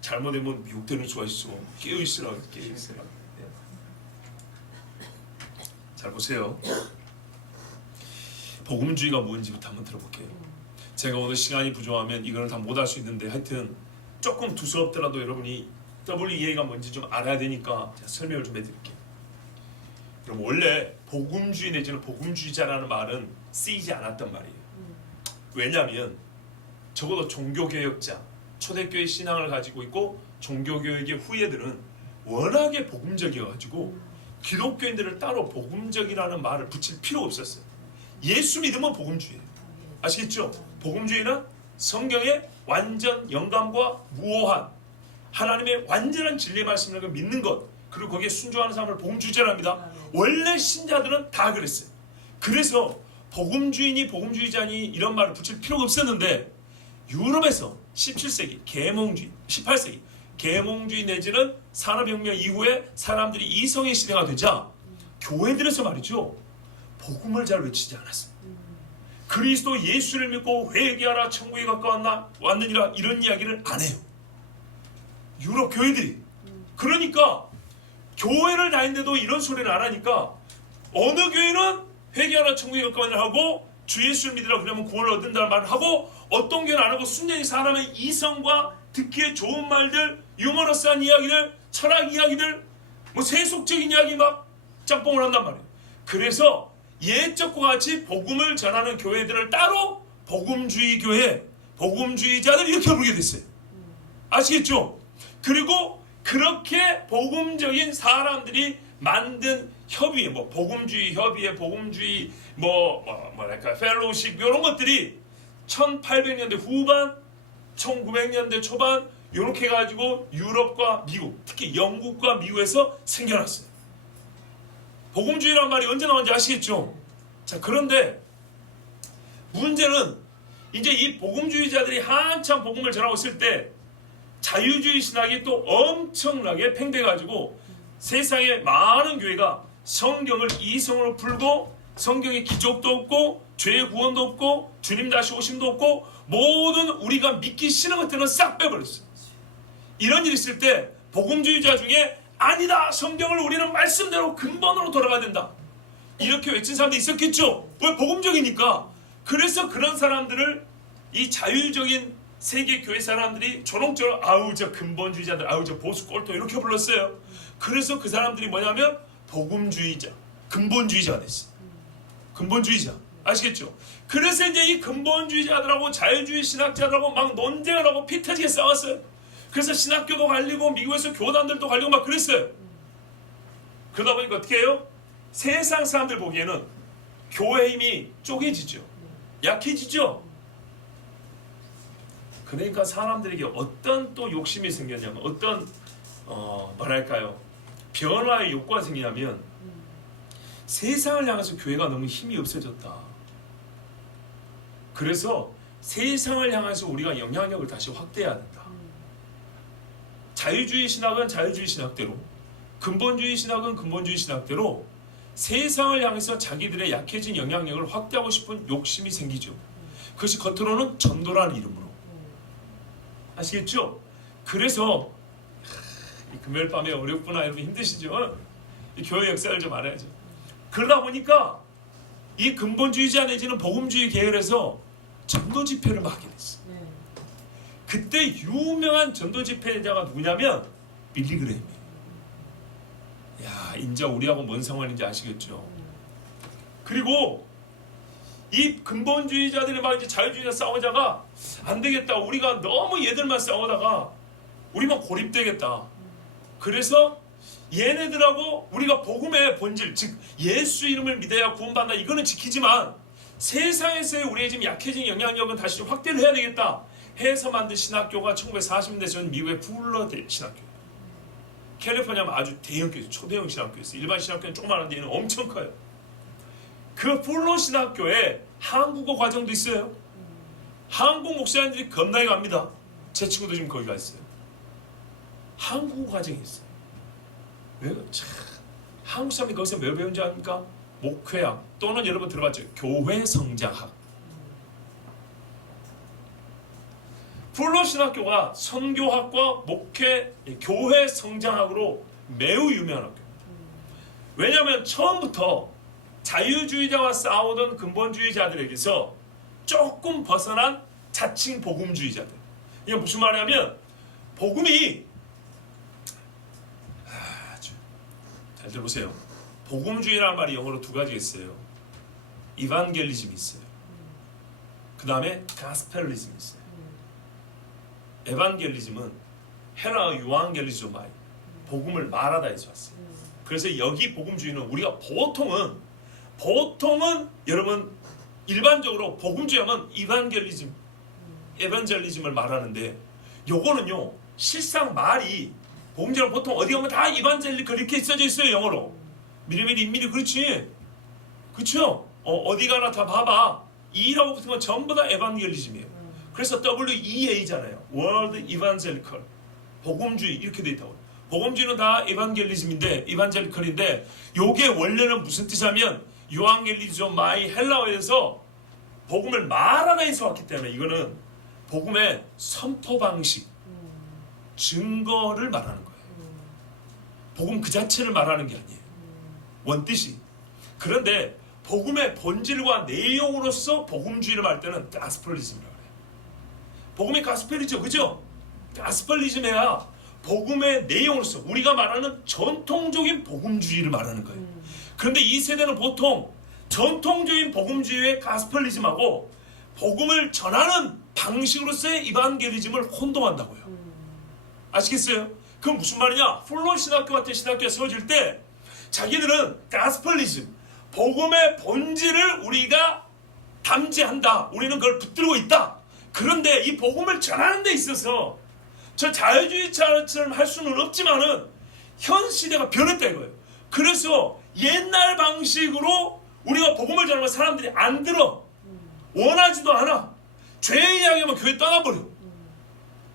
잘못하면 미혹되는 수가 있어. 깨어있으라. 깨어있으라. 잘 보세요. 복음주의가 뭔지부터 한번 들어볼게요. 제가 오늘 시간이 부족하면 이거는 다 못 할 수 있는데 하여튼 조금 두서없더라도 여러분이 WEA가 뭔지 좀 알아야 되니까 제가 설명을 좀 해드릴게요. 그럼 원래 복음주의 내지는 복음주의자라는 말은 쓰이지 않았단 말이에요. 왜냐하면 적어도 종교개혁자, 초대교회 신앙을 가지고 있고 종교개혁의 후예들은 워낙에 복음적이어가지고 기독교인들을 따로 복음적이라는 말을 붙일 필요가 없었어요. 예수 믿으면 복음주의예요. 아시겠죠? 복음주의는 성경에 완전 영감과 무오한 하나님의 완전한 진리의 말씀을 믿는 것, 그리고 거기에 순종하는 삶을 복음주의자랍니다. 원래 신자들은 다 그랬어요. 그래서 복음주의니 복음주의자니 이런 말을 붙일 필요가 없었는데, 유럽에서 17세기 계몽주의, 18세기 계몽주의 내지는 산업혁명 이후에 사람들이 이성의 시대가 되자 교회들에서 말이죠, 복음을 잘 외치지 않았어요. 그리스도 예수를 믿고 회개하라 천국에 왔느니라 이런 이야기를 안 해요, 유럽 교회들이. 그러니까 교회를 다니는데도 이런 소리를 안 하니까 어느 교회는 회개하라 천국에 가까우니라 하고 주 예수를 믿으라 그러면 구원을 얻는다는 말을 하고, 어떤 교회는 안 하고 순전히 사람의 이성과 듣기에 좋은 말들, 유머러스한 이야기들, 철학 이야기들, 뭐 세속적인 이야기 막 짬뽕을 한단 말이에요. 그래서 옛적과 같이 복음을 전하는 교회들을 따로 복음주의 교회, 복음주의자들 이렇게 부르게 됐어요. 아시겠죠? 그리고 그렇게 복음적인 사람들이 만든 협의회, 뭐 복음주의 협의회, 복음주의 뭐랄까 펠로우십 이런 것들이 1800년대 후반, 1900년대 초반 이렇게 해가지고 유럽과 미국, 특히 영국과 미국에서 생겨났어요. 복음주의란 말이 언제 나온지 아시겠죠? 자, 그런데 문제는 이제 이 복음주의자들이 한참 복음을 전하고 있을 때 자유주의 신학이 또 엄청나게 팽배해가지고 세상에 많은 교회가 성경을 이성으로 풀고 성경에 기적도 없고 죄의 구원도 없고 주님 다시 오심도 없고 모든 우리가 믿기 싫은 것들은 싹 빼버렸어요. 이런 일이 있을 때 복음주의자 중에 아니다, 성경을 우리는 말씀대로 근본으로 돌아가야 된다, 이렇게 외친 사람도 있었겠죠. 왜? 복음적이니까. 그래서 그런 사람들을 이 자유적인 세계 교회 사람들이 조롱조롱 아우 저 근본주의자들, 아우 저 보수 꼴통 이렇게 불렀어요. 그래서 그 사람들이 뭐냐면 복음주의자, 근본주의자가 됐어요. 근본주의자, 아시겠죠? 그래서 이제 이 근본주의자들하고 자유주의 신학자들하고 막 논쟁을 하고 피 터지게 싸웠어요. 그래서 신학교도 갈리고 미국에서 교단들도 갈리고 막 그랬어요. 그러다 보니까 어떻게 해요? 세상 사람들 보기에는 교회 힘이 쪼개지죠. 약해지죠. 그러니까 사람들에게 어떤 또 욕심이 생겼냐면, 어떤 뭐랄까요, 변화의 욕구가 생기냐면, 세상을 향해서 교회가 너무 힘이 없어졌다. 그래서 세상을 향해서 우리가 영향력을 다시 확대해야 된다. 자유주의 신학은 자유주의 신학대로, 근본주의 신학은 근본주의 신학대로 세상을 향해서 자기들의 약해진 영향력을 확대하고 싶은 욕심이 생기죠. 그것이 겉으로는 전도라는 이름으로. 아시겠죠? 그래서 금요일 밤에 어렵구나, 여러분 힘드시죠? 이 교회 역사를 좀 알아야죠. 그러다 보니까 이 근본주의자 내지는 복음주의 계열에서 전도 집회를 막 하게 됐어요. 그때 유명한 전도 집회자가 누구냐면 빌리그레임이에요. 야, 인자 우리하고 뭔 상관인지 아시겠죠? 그리고 이 근본주의자들이 막 이제 자유주의자 싸우자가 안 되겠다, 우리가 너무 얘들만 싸우다가 우리만 고립되겠다. 그래서 얘네들하고 우리가 복음의 본질, 즉 예수 이름을 믿어야 구원받는다, 이거는 지키지만 세상에서의 우리의 지금 약해진 영향력은 다시 좀 확대를 해야 되겠다 해서 만든 신학교가 1940년대 전 미국의 풀러 신학교. 캘리포니아는 아주 대형교회, 초대형 신학교였어요. 일반 신학교는 조그마한데 얘는 엄청 커요. 그 풀러 신학교에 한국어 과정도 있어요. 한국 목사님들이 겁나게 갑니다. 제 친구도 지금 거기 가 있어요. 한국어 과정이 있어요. 왜? 참, 한국 사람이 거기서 뭘 배운지 아닙니까? 목회학 또는 여러분 들어봤죠? 교회 성장학. 풀러 신학교가 선교학과 목회, 교회 성장학으로 매우 유명한 학교. 왜냐하면 처음부터 자유주의자와 싸우던 근본주의자들에게서 조금 벗어난 자칭 복음주의자들. 이게 무슨 말이냐면 복음이, 잘 들어보세요. 복음주의라는 말이 영어로 두 가지 있어요. 이반겔리즘이 있어요. 그 다음에 가스펠리즘이 있어요. 에반겔리즘은 헬라어 유앙겔리조마이, 복음을 말하다에서 왔어요. 그래서 여기 복음주의는 우리가 보통은 여러분 일반적으로 복음주의 하면 이반겔리즘, 에반젤리즘을 말하는데 요거는요 실상 말이 복음제는 보통 어디 가면 다 이반젤리컬 이렇게 써져 있어요. 영어로 미리미리 인미리 그렇지 그쵸? 어디 가나 다 봐봐 E라고 붙은 건 전부 다 에반겔리즘이에요. 그래서 WEA잖아요. World Evangelical 복음주의 이렇게 돼 있다고. 복음주의는 다 에반겔리즘인데 이반젤리컬인데 요게 원래는 무슨 뜻이냐면 요한겔리조마이 헬라어에서 복음을 말하다에서 왔기 때문에 이거는 복음의 선포 방식 증거를 말하는 거예요. 복음 그 자체를 말하는 게 아니에요. 원뜻이. 그런데 복음의 본질과 내용으로서 복음주의를 말 때는 가스펠리즘이라고 해요. 복음이 가스펠이죠. 그죠? 가스펠리즘해야 복음의 내용으로서 우리가 말하는 전통적인 복음주의를 말하는 거예요. 그런데 이 세대는 보통 전통적인 복음주의의 가스펠리즘하고 복음을 전하는 방식으로서의 이반게리즘을 혼동한다고요. 아시겠어요? 그건 무슨 말이냐? 플론 신학교 같은 신학교가 세워질 때 자기들은 가스펠리즘, 복음의 본질을 우리가 담지한다. 우리는 그걸 붙들고 있다. 그런데 이 복음을 전하는 데 있어서 저 자유주의자처럼 할 수는 없지만은 현 시대가 변했다 이거예요. 그래서 옛날 방식으로 우리가 복음을 전하면 사람들이 안 들어. 원하지도 않아. 죄 이야기하면 교회 떠나버려.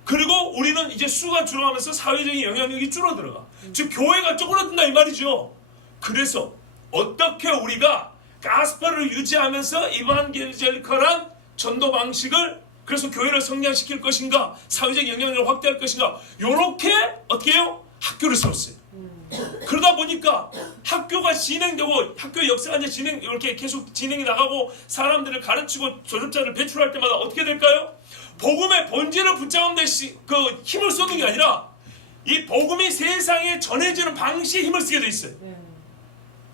그리고 우리는 이제 수가 줄어가면서 사회적인 영향력이 줄어들어가. 즉 교회가 쪼그라든다 이 말이죠. 그래서 어떻게 우리가 가스펠을 유지하면서 이반게리컬한 전도 방식을 그래서 교회를 성장시킬 것인가, 사회적 영향력을 확대할 것인가, 요렇게 어떻게 해요? 학교를 세웠어요. 그러다 보니까 학교가 진행되고 학교 역사가 이제 이렇게 계속 진행이 나가고 사람들을 가르치고 조력자를 배출할 때마다 어떻게 될까요? 복음의 본질을 붙잡는 데 그 힘을 쏟는 게 아니라 이 복음이 세상에 전해지는 방식에 힘을 쓰게 돼 있어요.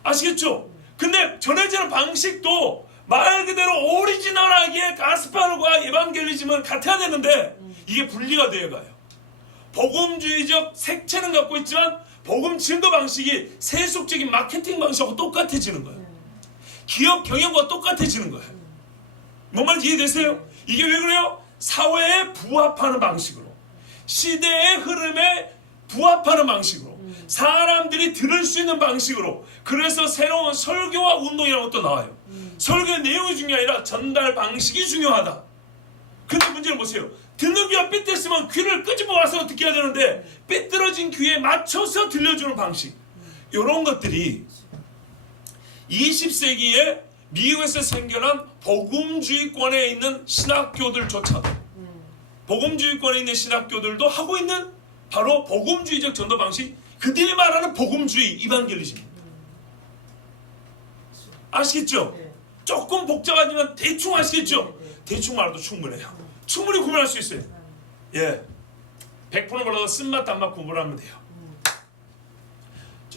아시겠죠? 근데 전해지는 방식도 말 그대로 오리지널하게 가스펠과 에반겔리즘은 같아야 되는데 이게 분리가 되어가요. 복음주의적 색채는 갖고 있지만 복음 증거 방식이 세속적인 마케팅 방식하고 똑같아지는 거예요. 기업 경영과 똑같아지는 거예요. 뭔 말인지 이해되세요? 이게 왜 그래요? 사회에 부합하는 방식으로, 시대의 흐름에 부합하는 방식으로, 사람들이 들을 수 있는 방식으로. 그래서 새로운 설교와 운동이라는 것도 나와요. 설교의 내용이 중요한 게 아니라 전달 방식이 중요하다. 근데 문제는 보세요. 듣는 귀가 삐뚤으면 귀를 끄집어 와서 듣게 해야 되는데 삐뚤어진 귀에 맞춰서 들려주는 방식, 이런 것들이 20세기에 미국에서 생겨난 복음주의권에 있는 신학교들조차도, 복음주의권에 있는 신학교들도 하고 있는 바로 복음주의적 전도 방식, 그들이 말하는 복음주의 이반겔리즘. 아시겠죠? 조금 복잡하지만 대충 아시겠죠? 대충 말해도 충분해요. 충분히 구분할 수 있어요. 예, 100% 몰라도 쓴맛 단맛 구분하면 돼요.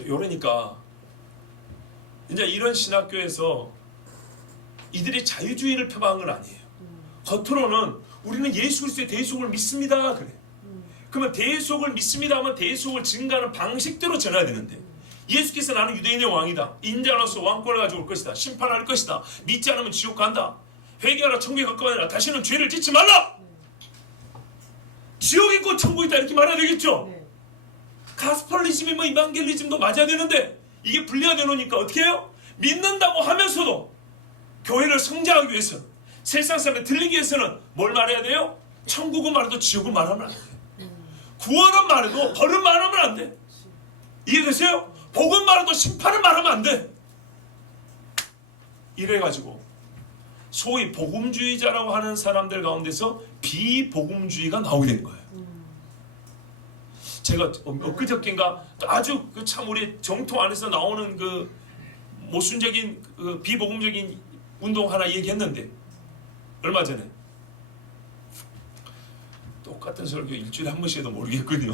요러니까 이제 이런 신학교에서 이들이 자유주의를 표방한 건 아니에요. 겉으로는 우리는 예수 그리스도의 대속을 믿습니다 그래. 그러면 대속을 믿습니다 하면 대속을 증가하는 방식대로 전해야 되는데, 예수께서 나는 유대인의 왕이다, 인자로서 왕권을 가지고 올 것이다, 심판할 것이다, 믿지 않으면 지옥 간다, 회개하라 천국에 가까워하라, 다시는 죄를 짓지 말라, 지옥 있고 천국 있다, 이렇게 말해야 되겠죠. 가스펠리즘이 뭐 이반겔리즘도 맞아야 되는데 이게 분리가 되놓으니까 어떻게 해요? 믿는다고 하면서도 교회를 성장하기 위해서, 세상 사람에 들리기 위해서는 뭘 말해야 돼요? 천국은 말해도 지옥은 말하면 안 돼. 구원은 말해도 벌은 말하면 안 돼. 이해되세요? 복은 말해도 심판은 말하면 안 돼. 이래가지고 소위 복음주의자라고 하는 사람들 가운데서 비복음주의가 나오게 된 거예요. 제가 엊그저께인가 아주 그 참 우리 정통 안에서 나오는 그 모순적인 그 비복음적인 운동 하나 얘기했는데, 얼마 전에 똑같은 설교 일주일에 한 번씩 해도 모르겠군요.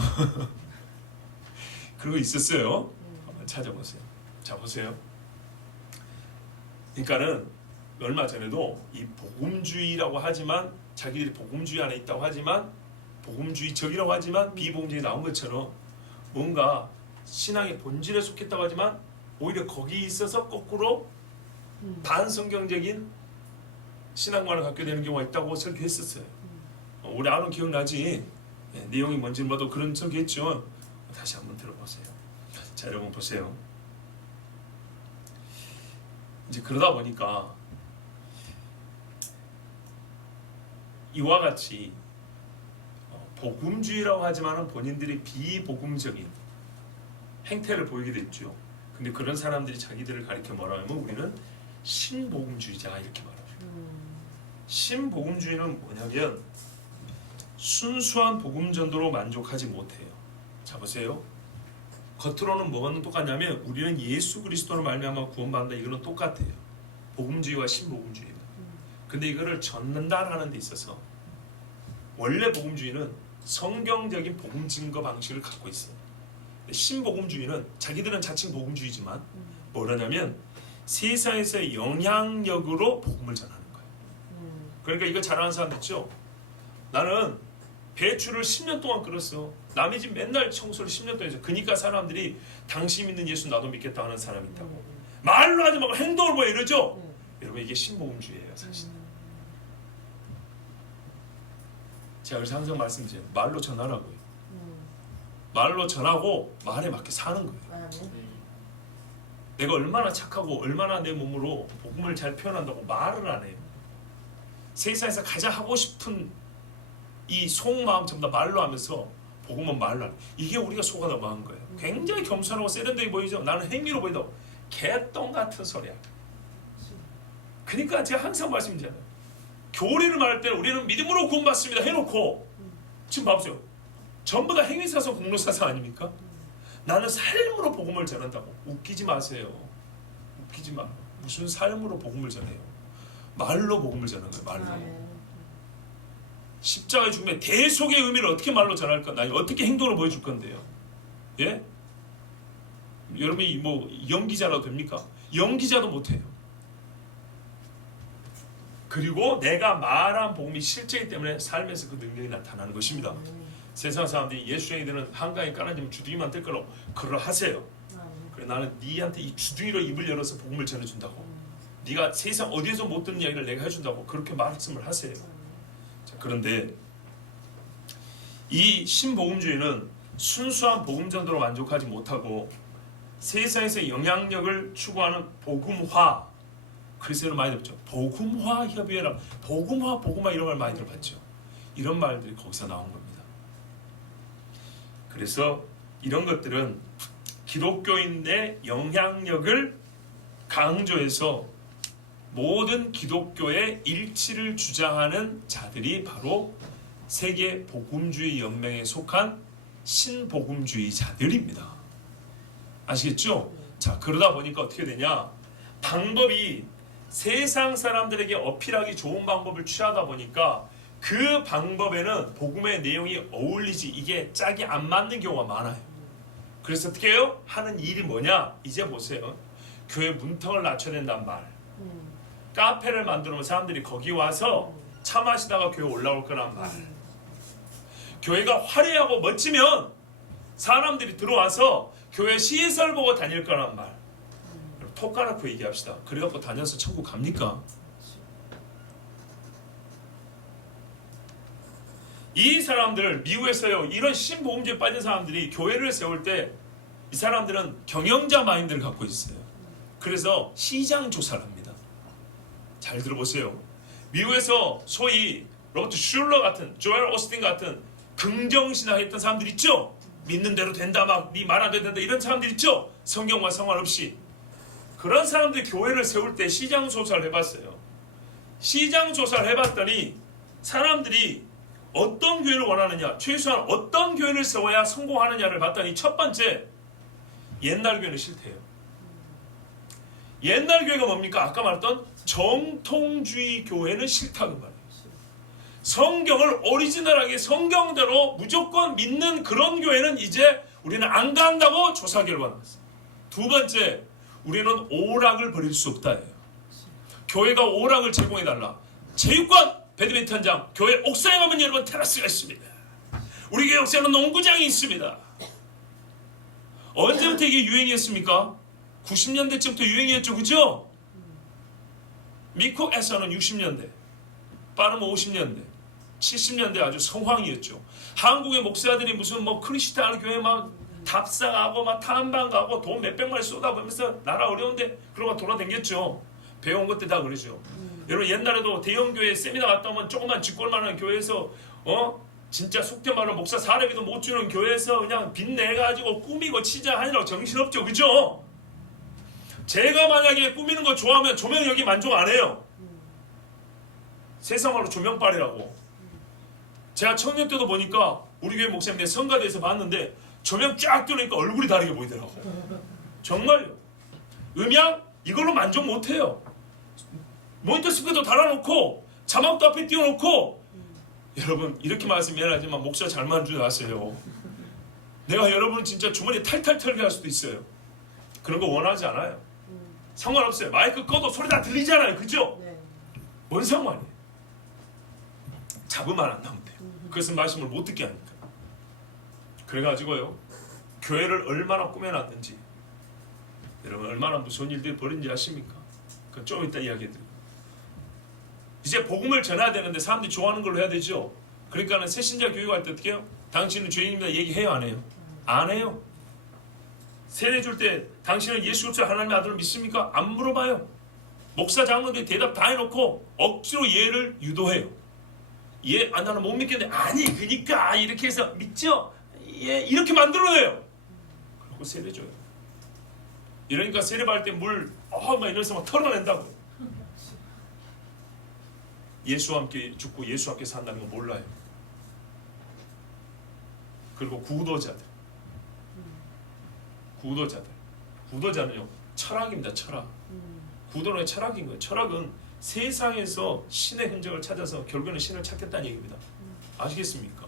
그런 거 있었어요. 한번 찾아보세요. 자, 보세요. 그러니까는 얼마 전에도 이 복음주의라고 하지만, 자기들이 복음주의 안에 있다고 하지만, 복음주의적이라고 하지만 비복음주의 나온 것처럼 뭔가 신앙의 본질에 속했다고 하지만 오히려 거기 있어서 거꾸로 반성경적인 신앙관을 갖게 되는 경우가 있다고 설교했었어요. 우리 아론 기억나지? 내용이 뭔지 뭐도 그런 적이겠죠. 다시 한번 들어보세요. 자, 여러분 보세요. 이제 그러다 보니까 이와 같이 복음주의라고 하지만은 본인들이 비복음적인 행태를 보이게 됐죠. 근데 그런 사람들이 자기들을 가리켜 뭐라 하면 우리는 신복음주의자 이렇게 말합니다. 신복음주의는 뭐냐면 순수한 복음 전도로 만족하지 못해요. 자 보세요. 겉으로는 뭐가 똑같냐면 우리는 예수 그리스도로 말미암아 구원받는다. 이거는 똑같아요. 복음주의와 신복음주의는. 근데 이거를 전달하는 데 있어서 원래 복음주의는 성경적인 복음 증거 방식을 갖고 있어요. 신복음주의는 자기들은 자칭 복음주의지만 뭐라냐면 세상에서의 영향력으로 복음을 전하는 거예요. 그러니까 이거 잘하는 사람 있죠? 나는 배추를 10년 동안 끓였어. 남의 집 맨날 청소를 10년 동안 해서 그러니까 사람들이 당신 믿는 예수 나도 믿겠다 하는 사람이 있다고. 말로 하지 말고 행동을 보여 이러죠? 여러분 이게 신복음주의예요 사실. 제가 그래서 항상 말씀드려요. 말로 전하라고요. 말로 전하고 말에 맞게 사는 거예요. 내가 얼마나 착하고 얼마나 내 몸으로 복음을 잘 표현한다고 말을 안 해요. 세상에서 가장 하고 싶은 이 속마음 전부 다 말로 하면서 복음은 말로 하는. 이게 우리가 속아 넘어간 거예요. 굉장히 겸손하고 세련되게 보이죠. 나는 행위로 보이도 개똥 같은 소리야. 그러니까 제가 항상 말씀드리잖아요. 교리를 말할 때는 우리는 믿음으로 구원받습니다 해놓고 지금 봐보세요. 전부 다 행위사상 공로사상 아닙니까? 나는 삶으로 복음을 전한다고. 웃기지 마세요. 웃기지 마. 무슨 삶으로 복음을 전해요. 말로 복음을 전하는 거예요. 말로. 십자가의 죽음의 대속의 의미를 어떻게 말로 전할 건데, 어떻게 행동으로 보여줄 건데요? 예? 여러분이 뭐 연기자라도 됩니까? 연기자도 못해요. 그리고 내가 말한 복음이 실제이기 때문에 삶에서 그 능력이 나타나는 것입니다. 세상 사람들이 예수쟁이들은 한강에 깔아주면 주둥이만 뜰 거라고 그러하세요. 그래 나는 네한테 이 주둥이로 입을 열어서 복음을 전해준다고. 네가 세상 어디에서 못 듣는 이야기를 내가 해준다고 그렇게 말씀을 하세요. 자, 그런데 이 신복음주의는 순수한 복음 전도로 만족하지 못하고 세상에서 영향력을 추구하는 복음화, 그리스도로 많이 들었죠. 복음화 협의회라, 복음화 이런 말 많이 들어봤죠. 이런 말들이 거기서 나온 겁니다. 그래서 이런 것들은 기독교인의 영향력을 강조해서 모든 기독교의 일치를 주장하는 자들이 바로 세계 복음주의 연맹에 속한 신복음주의자들입니다. 아시겠죠? 자, 그러다 보니까 어떻게 되냐? 방법이 세상 사람들에게 어필하기 좋은 방법을 취하다 보니까 그 방법에는 복음의 내용이 어울리지 이게 짝이 안 맞는 경우가 많아요. 그래서 어떻게 해요? 하는 일이 뭐냐? 이제 보세요. 교회 문턱을 낮춰야 된단 말. 카페를 만들면 사람들이 거기 와서 차 마시다가 교회 올라올 거란 말. 교회가 화려하고 멋지면 사람들이 들어와서 교회 시설 보고 다닐 거란 말. 톡 까놓고 얘기합시다. 그래갖고 다녀서 천국 갑니까? 이 사람들 미국에서요, 이런 신복음주의에 빠진 사람들이 교회를 세울 때 이 사람들은 경영자 마인드를 갖고 있어요. 그래서 시장 조사를 합니다. 잘 들어보세요. 미국에서 소위 로버트 슐러 같은, 조엘 오스틴 같은 긍정신앙 했던 사람들 있죠? 믿는 대로 된다, 막 네 말 안 된다 이런 사람들 있죠? 성경과 상관없이. 그런 사람들이 교회를 세울 때 시장 조사를 해봤어요. 시장 조사를 해봤더니 사람들이 어떤 교회를 원하느냐, 최소한 어떤 교회를 세워야 성공하느냐를 봤더니 첫 번째, 옛날 교회는 싫대요. 옛날 교회가 뭡니까? 아까 말했던 정통주의 교회는 싫다고 말해요. 성경을 오리지널하게 성경대로 무조건 믿는 그런 교회는 이제 우리는 안 간다고 조사 결과 나왔어요. 두 번째, 우리는 오락을 버릴 수 없다예요. 교회가 오락을 제공해달라. 체육관, 배드민턴장, 교회 옥상에 가면 여러분 테라스가 있습니다. 우리 교회 옥상에는 농구장이 있습니다. 언제부터 이게 유행이었습니까? 90년대쯤부터 유행이었죠, 그죠? 미국에서는 60년대, 빠르면 50년대. 70년대 아주 성황이었죠. 한국의 목사들이 무슨 뭐 크리스찬 교회 막 답사가고 막 탐방 가고 돈 몇백만 쏟아부으면서 나라 어려운데 그러고 돌아다녔죠. 배운 것들 다 그러죠. 여러분 옛날에도 대형 교회 세미나 갔다 오면 조그만 직골만한 교회에서 진짜 속된 말로 목사 사례비도 못 주는 교회에서 그냥 빚내가지고 꾸미고 치자하느라고 정신없죠. 그죠? 제가 만약에 꾸미는 거 좋아하면 조명 여기 만족 안 해요. 세상으로 조명빨이라고. 제가 청년 때도 보니까 우리 교회 목사님 성가대에서 봤는데 조명 쫙 뜨니까 얼굴이 다르게 보이더라고. 정말요. 음향 이걸로 만족 못해요. 모니터 스피커도 달아놓고 자막도 앞에 띄워놓고 여러분 이렇게 말씀 미안하지만 목사 잘만 줄 아세요. 내가 여러분 진짜 주머니 탈탈 털게 할 수도 있어요. 그런 거 원하지 않아요. 상관없어요. 마이크 꺼도 소리 다 들리잖아요. 그죠? 뭔 상관이에요. 잡으면 안 나면 돼요. 그것은 말씀을 못 듣게 하니까. 그래가지고요 교회를 얼마나 꾸며놨는지 여러분 얼마나 무서운 일들이 벌어진지 아십니까? 그건 좀 이따 이야기해드릴게요. 이제 복음을 전해야 되는데 사람들이 좋아하는 걸로 해야 되죠. 그러니까는 새신자 교육할 때 어떻게 해요? 당신은 죄인입니다 얘기해요 안 해요? 안 해요. 세례 줄 때 당신은 예수 그리스도 하나님의 아들을 믿습니까? 안 물어봐요. 목사 장로들이 대답 다 해놓고 억지로 얘를 유도해요. 나는 못 믿겠는데 아니 그니까 이렇게 해서 믿죠? 이렇게 만들어내요. 그리고 세례 줘요. 이러니까 세례 받을 때 물 막 이러면서 막 털어낸다고. 예수와 함께 죽고 예수와 함께 산다는 거 몰라요. 그리고 구도자는요 철학입니다. 철학. 구도는 철학인 거예요. 철학은 세상에서 신의 흔적을 찾아서 결국에는 신을 찾겠다는 얘기입니다. 아시겠습니까?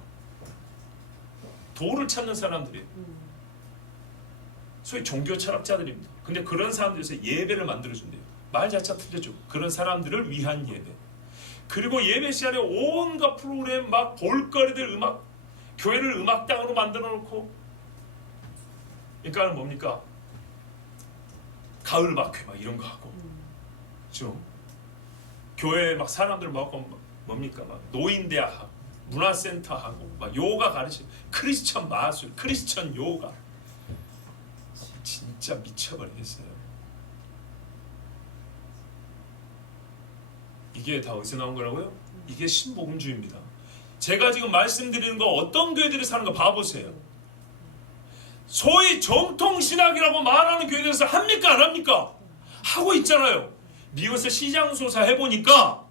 도를 찾는 사람들이에요. 소위 종교 철학자들입니다. 근데 그런 사람들에서 예배를 만들어준대요. 말 자체가 틀려져. 그런 사람들을 위한 예배. 그리고 예배 시간에 온갖 프로그램 막 볼거리들 음악 교회를 음악당으로 만들어 놓고 그러니까 뭡니까? 가을 박회 막 이런 거 하고 그렇죠? 교회에 막 사람들 모아서 뭡니까? 막 노인대학 하고 문화센터 하고 막 요가 가르치고 크리스천 마술, 크리스천 요가 진짜 미쳐버리겠어요. 이게 다 어디서 나온 거라고요? 이게 신복음주의입니다. 제가 지금 말씀드리는 거 어떤 교회들이 사는 거 봐보세요. 소위 정통신학이라고 말하는 교회들에서 합니까? 안 합니까? 하고 있잖아요. 미국에서 시장조사 해보니까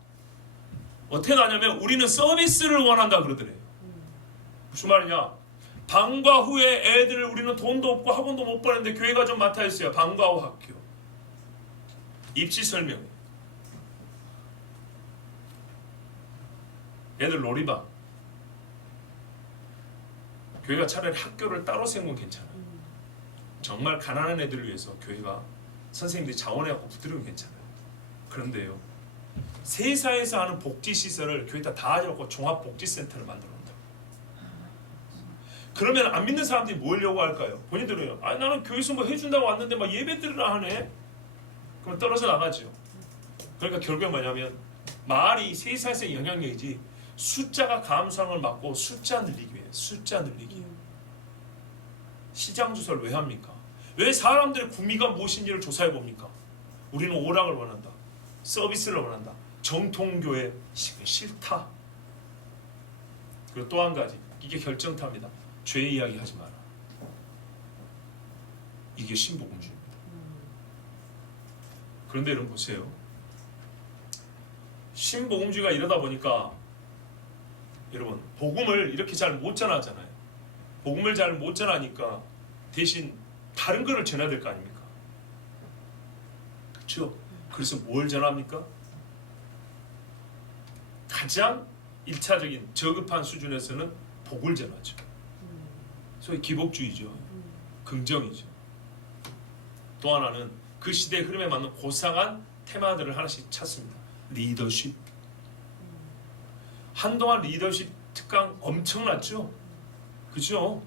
어떻게 나냐면 우리는 서비스를 원한다 그러더래요. 무슨 말이냐? 방과 후에 애들을 우리는 돈도 없고 학원도 못 보냈는데 교회가 좀 맡아있어요. 방과 후 학교 입시 설명 애들 놀이방 교회가 차라리 학교를 따로 세우면 괜찮아요. 정말 가난한 애들을 위해서 교회가 선생님들이 자원해갖고 붙들으면 괜찮아요. 그런데요 세사에서 하는 복지시설을 교회에다 다 하려고 종합복지센터를 만들어 놓는다. 그러면 안 믿는 사람들이 뭐 하려고 할까요? 본인들은요 나는 교회에서 뭐 해준다고 왔는데 막 예배드리라 하네. 그럼 떨어져 나가죠. 그러니까 결국에 뭐냐면 말이 세사에서의 영향력이지 숫자가 감소하는 걸 막고 숫자 늘리기 위해 숫자 늘리기. 시장 조사를 왜 합니까? 왜 사람들의 구미가 무엇인지를 조사해 봅니까? 우리는 오락을 원한다. 서비스를 원한다. 정통교회 싫다. 그리고 또 한 가지 이게 결정타입니다. 죄 이야기 하지 마라. 이게 신복음주의입니다. 그런데 여러분 보세요. 신복음주의가 이러다 보니까 여러분 복음을 이렇게 잘 못 전하잖아요. 복음을 잘 못 전하니까 대신 다른 거를 전해야 될 거 아닙니까? 그렇죠? 그래서 뭘 전합니까? 가장 1차적인 저급한 수준에서는 복을 전하죠. 소위 기복주의죠. 긍정이죠. 또 하나는 그 시대의 흐름에 맞는 고상한 테마들을 하나씩 찾습니다. 리더십. 한동안 리더십 특강 엄청났죠? 그죠?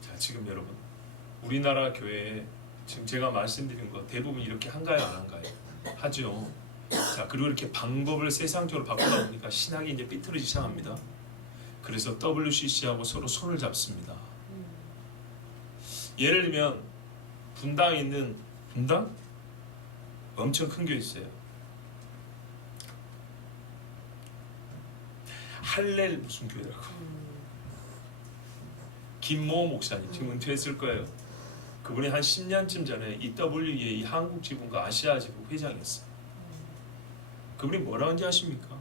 자, 지금 여러분 우리나라 교회에 지금 제가 말씀드린 거 대부분 이렇게 한가요 안 한가요? 하죠. 자, 그리고 이렇게 방법을 세상적으로 바꾸다 보니까 신학이 이제 삐뚤어지기 시작합니다. 그래서 WCC하고 서로 손을 잡습니다. 예를 들면 분당에 있는 분당? 엄청 큰 교회 있어요. 할렐 무슨 교회라고. 김모 목사님 지금 은퇴했을 거예요. 그분이 한 10년쯤 전에 EWEA 한국 지부과 아시아 지부 회장이었어요. 그분이 뭐라고 하는지 아십니까?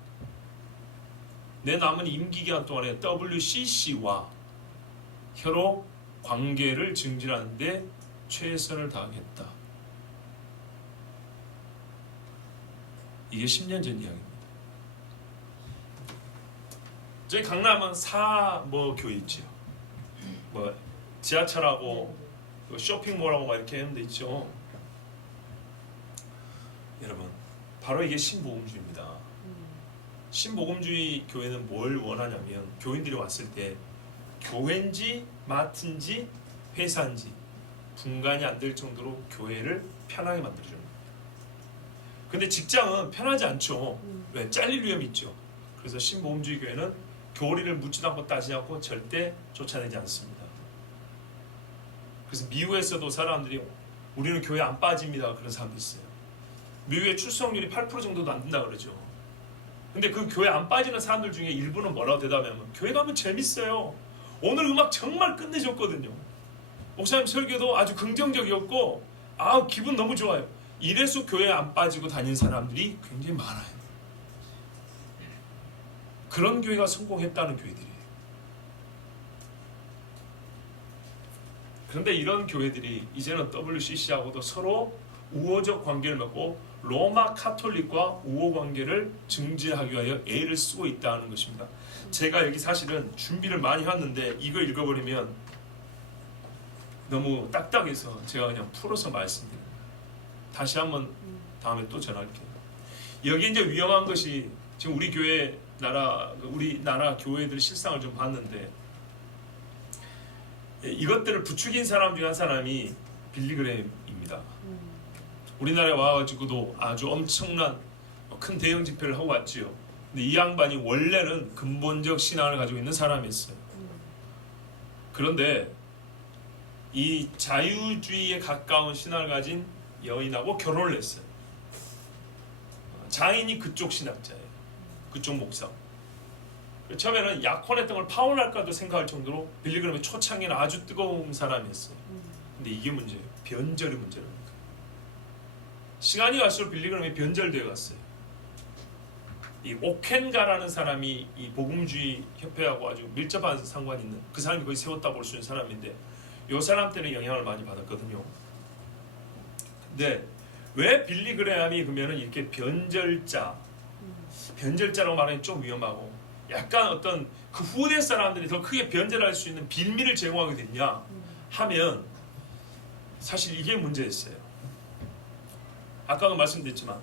내 남은 임기 기간 동안에 WCC와 혀로 관계를 증진하는 데 최선을 다하겠다. 이게 10년 전 이야기입니다. 저희 강남은 뭐 교회 있죠. 뭐 지하철하고 쇼핑몰하고 막 이렇게 하는 데 있죠. 여러분, 바로 이게 신복음주의입니다. 신복음주의 교회는 뭘 원하냐면 교인들이 왔을 때 교회인지 마트인지 회사인지 분간이 안 될 정도로 교회를 편하게 만들어줍니다. 근데 직장은 편하지 않죠. 왜? 잘릴 위험이 있죠. 그래서 신복음주의 교회는 교리를 묻지도 않고 따지지 않고 절대 쫓아내지 않습니다. 그래서 미국에서도 사람들이 우리는 교회 안 빠집니다 그런 사람도 있어요. 미국의 출석률이 8% 정도도 안 된다 그러죠. 근데 그 교회 안 빠지는 사람들 중에 일부는 뭐라고 대답하면 교회 가면 재밌어요. 오늘 음악 정말 끝내줬거든요. 목사님 설교도 아주 긍정적이었고 기분 너무 좋아요. 이래서 교회 안 빠지고 다니는 사람들이 굉장히 많아요. 그런 교회가 성공했다는 교회들이에요. 그런데 이런 교회들이 이제는 WCC하고도 서로 우호적 관계를 맺고 로마 카톨릭과 우호 관계를 증진하기 위하여 애를 쓰고 있다는 것입니다. 제가 여기 사실은 준비를 많이 했는데 이거 읽어버리면 너무 딱딱해서 제가 그냥 풀어서 말씀드립니다. 다시 한번 다음에 또 전할게요. 여기 이제 위험한 것이 지금 우리 나라 교회들 실상을 좀 봤는데 이것들을 부추긴 사람 중에 한 사람이 빌리그램입니다. 우리나라에 와가지고도 아주 엄청난 큰 대형 집회를 하고 왔지요. 근데 이 양반이 원래는 근본적 신앙을 가지고 있는 사람이었어요. 그런데 이 자유주의에 가까운 신앙을 가진 여인하고 결혼을 했어요. 장인이 그쪽 신학자예요. 그쪽 목사. 처음에는 약혼했던 걸 파혼할까도 생각할 정도로 빌리그램의 초창기는 아주 뜨거운 사람이었어요. 근데 이게 문제예요. 변절이 문제랍니다. 시간이 갈수록 빌리그램이 변절되어 갔어요. 이 오켄가라는 사람이 이 복음주의 협회하고 아주 밀접한 상관이 있는 그 사람이 거의 세웠다 볼 수 있는 사람인데 이 사람 때문에 영향을 많이 받았거든요. 근데 왜 빌리그램이 그러면은 이렇게 변절자라고 말하면 좀 위험하고 약간 어떤 그 후대 사람들이 더 크게 변절할 수 있는 빌미를 제공하게 됐냐 하면 사실 이게 문제였어요. 아까도 말씀드렸지만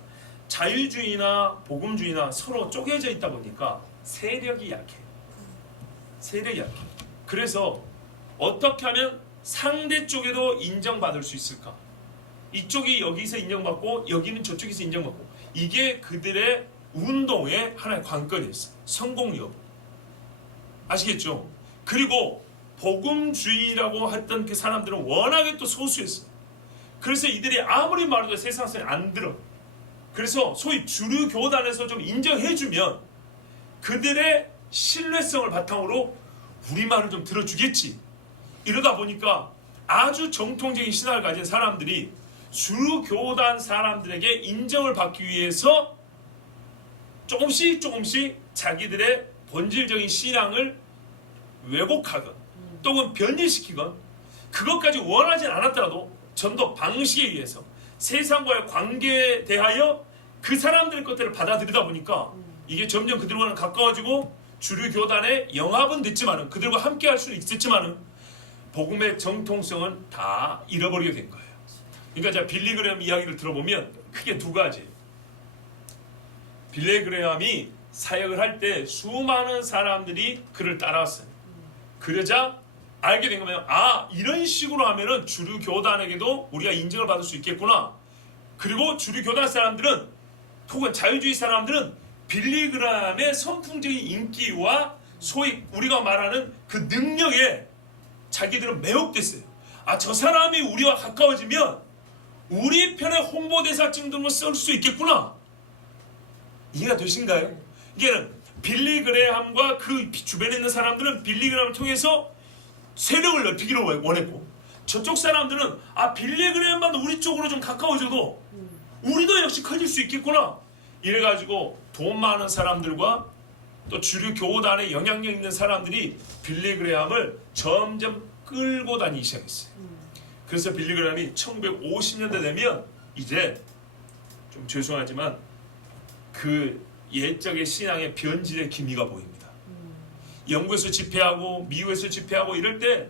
자유주의나 복음주의나 서로 쪼개져 있다 보니까 세력이 약해요. 그래서 어떻게 하면 상대 쪽에도 인정받을 수 있을까? 이쪽이 여기서 인정받고 여기는 저쪽에서 인정받고 이게 그들의 운동의 하나의 관건이었어요. 성공 여부. 아시겠죠? 그리고 복음주의라고 했던 그 사람들은 워낙에 또 소수였어요. 그래서 이들이 아무리 말해도 세상 사람이 안 들어. 그래서 소위 주류 교단에서 좀 인정해주면 그들의 신뢰성을 바탕으로 우리 말을 좀 들어주겠지. 이러다 보니까 아주 정통적인 신앙을 가진 사람들이 주류 교단 사람들에게 인정을 받기 위해서 조금씩 자기들의 본질적인 신앙을 왜곡하건 또는 변질시키건 그것까지 원하진 않았더라도 전도 방식에 의해서 세상과의 관계에 대하여 그 사람들의 것들을 받아들이다 보니까 이게 점점 그들과는 가까워지고 주류 교단의 영합은 됐지만은 그들과 함께 할 수는 있었지만은 복음의 정통성은 다 잃어버리게 된 거예요. 그러니까 제가 빌리그램 이야기를 들어보면 크게 두 가지. 빌리그램이 사역을 할 때 수많은 사람들이 그를 따라왔어요. 그러자 알게 된 거면 이런 식으로 하면은 주류 교단에게도 우리가 인정을 받을 수 있겠구나. 그리고 주류 교단 사람들은 혹은 자유주의 사람들은 빌리그람의 선풍적인 인기와 소위 우리가 말하는 그 능력에 자기들은 매혹됐어요. 아, 저 사람이 우리와 가까워지면 우리 편에 홍보대사증 등을 쓸 수 있겠구나. 이해가 되신가요? 이게는 빌리그레함과 그 주변에 있는 사람들은 빌리그레함을 통해서 세력을 넓히기를 원했고, 저쪽 사람들은 아, 빌리그레함만 우리 쪽으로 좀 가까워져도 우리도 역시 커질 수 있겠구나. 이래가지고 돈 많은 사람들과 또 주류 교단에 영향력 있는 사람들이 빌리그레함을 점점 끌고 다니기 시작했어요. 그래서 빌리그레함이 1950년대 되면 이제 좀 죄송하지만 그 옛적의 신앙의 변질의 기미가 보입니다. 영국에서 집회하고 미국에서 집회하고 이럴 때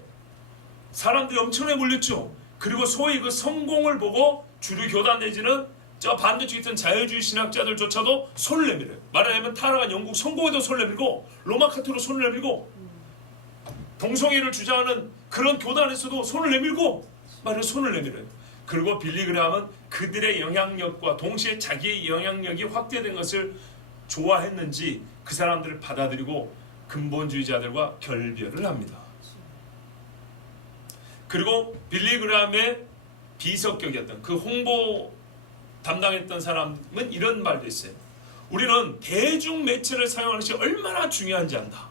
사람들이 엄청나게 몰렸죠. 그리고 소위 그 성공을 보고 주류 교단 내지는 저 반대쪽에 있던 자유주의 신학자들조차도 손을 내밀어요. 말하자면 타락한 영국 성공에도 손을 내밀고 로마 카톨릭으로 손을 내밀고 동성애를 주장하는 그런 교단에서도 손을 내밀고 말하자면 손을 내밀어요. 그리고 빌리그레함은 그들의 영향력과 동시에 자기의 영향력이 확대된 것을 좋아했는지 그 사람들을 받아들이고 근본주의자들과 결별을 합니다. 그리고 빌리그레함의 비석격이었던 그 홍보 담당했던 사람은 이런 말도 했어요. 우리는 대중매체를 사용하는 것이 얼마나 중요한지 안다.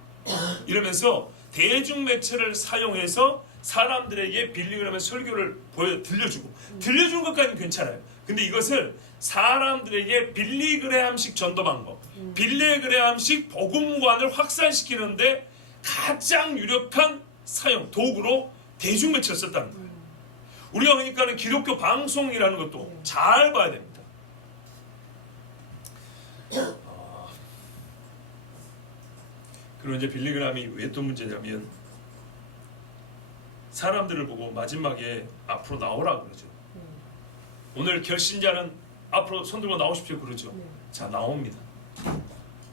이러면서 대중매체를 사용해서 사람들에게 빌리그레함의 설교를 들려주고, 들려주는 것까지는 괜찮아요. 근데 이것을 사람들에게 빌리그레함식 전도 방법, 빌리그레함식 복음관을 확산시키는데 가장 유력한 사용 도구로 대중매체를 썼다는 거예요. 우리가 그러니까는 기독교 방송이라는 것도 잘 봐야 됩니다. 그리고 이제 빌리그레함이 왜 또 문제냐면 사람들을 보고 마지막에 앞으로 나오라 그러죠. 오늘 결신자는 앞으로 손 들고 나오십시오 그러죠. 자, 나옵니다.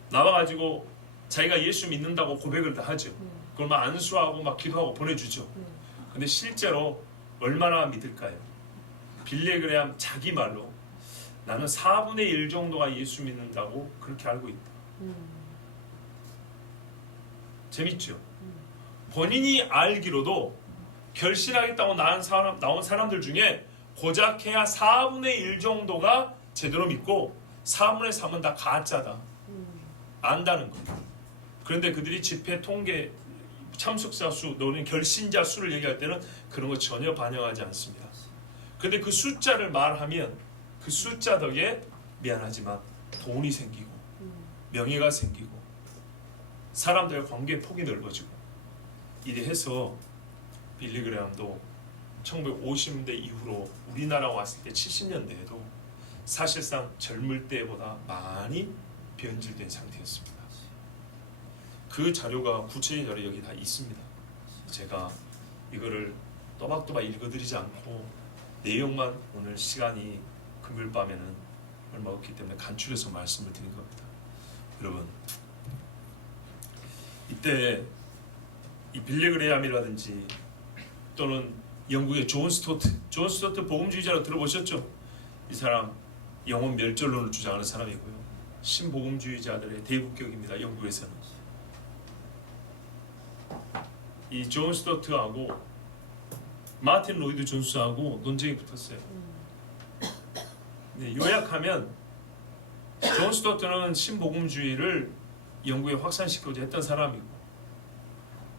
나와가지고 자기가 예수 믿는다고 고백을 다 하죠. 그걸 막 안수하고 막 기도하고 보내주죠. 근데 실제로 얼마나 믿을까요? 빌리그레함 자기 말로 나는 4분의 1 정도가 예수 믿는다고 그렇게 알고 있다. 재밌죠? 본인이 알기로도 결신하겠다고 나온 사람들 중에 고작 해야 4분의 1 정도가 제대로 믿고 4분의 3은 다 가짜다. 안다는 거예요. 그런데 그들이 집회 통계 참석자 수, 너는 결신자 수를 얘기할 때는 그런 거 전혀 반영하지 않습니다. 그런데 그 숫자를 말하면 그 숫자 덕에 미안하지만 돈이 생기고 명예가 생기고 사람들의 관계의 폭이 넓어지고 이래 해서 빌리그레함도 1950년대 이후로 우리나라 왔을 때 70년대에도 사실상 젊을 때보다 많이 변질된 상태였습니다. 그 자료가 구체적인 자료 여기 다 있습니다. 제가 이거를 또박또박 읽어드리지 않고 내용만 오늘 시간이 금요일 밤에는 얼마 없기 때문에 간추려서 말씀을 드린 겁니다. 여러분, 이때 이 빌리그레함이라든지 또는 영국의 존 스토트 복음주의자로 들어보셨죠? 이 사람 영혼 멸절론을 주장하는 사람이고요. 신복음주의자들의 대국격입니다. 영국에서는. 이 존 스토트하고 마틴 로이드 존스하고 논쟁이 붙었어요. 네, 요약하면 존 스토트는 신복음주의를 영국에 확산시키고자 했던 사람이고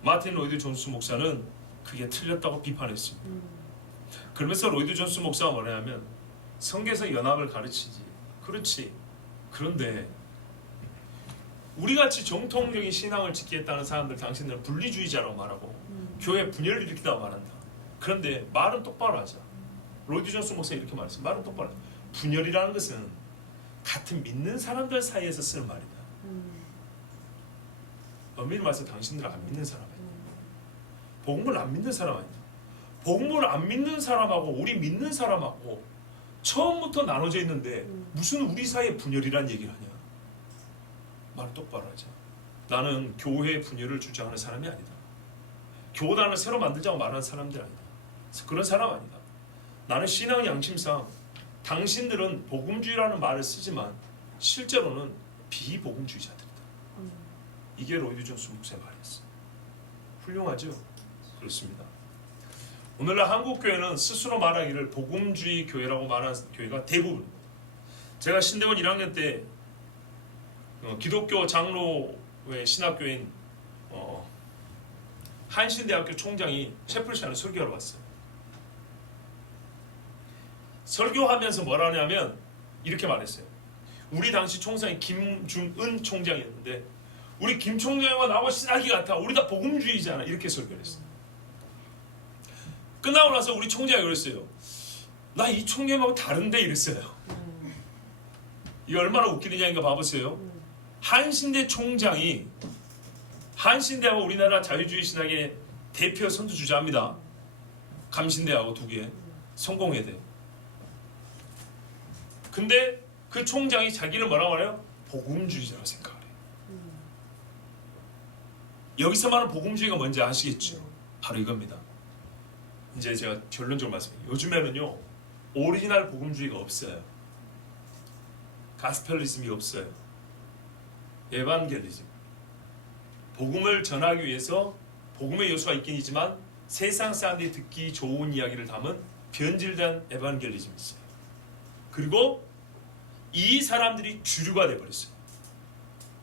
마틴 로이드 존스 목사는 그게 틀렸다고 비판했습니다. 그러면서 로이드 존스 목사가 뭐냐면 성경에서 연합을 가르치지. 그렇지. 그런데 우리같이 정통적인 신앙을 지키겠다는 사람들 당신들은 분리주의자라고 말하고 교회 분열을 일으키다고 말한다. 그런데 말은 똑바로 하자. 로이드 존스 목사가 이렇게 말했어요. 말은 똑바로 하자. 분열이라는 것은 같은 믿는 사람들 사이에서 쓰는 말이다. 엄밀히 말해서 당신들은 안 믿는 사람이다. 복음을 안 믿는 사람 아니다. 복음을 안 믿는 사람하고 우리 믿는 사람하고 처음부터 나눠져 있는데 무슨 우리 사이에 분열이란 얘기를 하냐. 말 똑바로 하자. 나는 교회 분열을 주장하는 사람이 아니다. 교단을 새로 만들자고 말하는 사람들 아니다. 그런 사람 아니다. 나는 신앙 양심상 당신들은 복음주의라는 말을 쓰지만 실제로는 비복음주의자들이다. 이게 로이드 존스 목사의 말이었어요. 훌륭하죠? 그렇습니다. 오늘날 한국 교회는 스스로 말하기를 복음주의 교회라고 말하는 교회가 대부분. 제가 신대원 1학년 때 기독교 장로의 신학교인 한신대학교 총장이 셰플시안에 설교하러 왔어요. 설교하면서 뭐라 하냐면 이렇게 말했어요. 우리 당시 총장이 김중은 총장이었는데 우리 김 총장과 나하고 신학이 같아. 우리 다 복음주의잖아. 이렇게 설교를 했어요. 끝나고 나서 우리 총장이 그랬어요. 나 이 총장하고 다른데 이랬어요. 이거 얼마나 웃기느냐니까 봐보세요. 한신대 총장이 한신대하고 우리나라 자유주의 신학의 대표 선두주자입니다. 감신대하고 두 개, 성공회대. 근데 그 총장이 자기를 뭐라고 말해요? 복음주의자라고 생각을 해요. 여기서 말하는 복음주의가 뭔지 아시겠죠? 바로 이겁니다. 이제 제가 결론적으로 말씀드릴게요. 요즘에는요 오리지널 복음주의가 없어요. 가스펠리즘이 없어요. 에반겔리즘. 복음을 전하기 위해서 복음의 요소가 있긴 있지만 세상 사람들이 듣기 좋은 이야기를 담은 변질된 에반겔리즘이 있어요. 그리고 이 사람들이 주류가 돼버렸어요.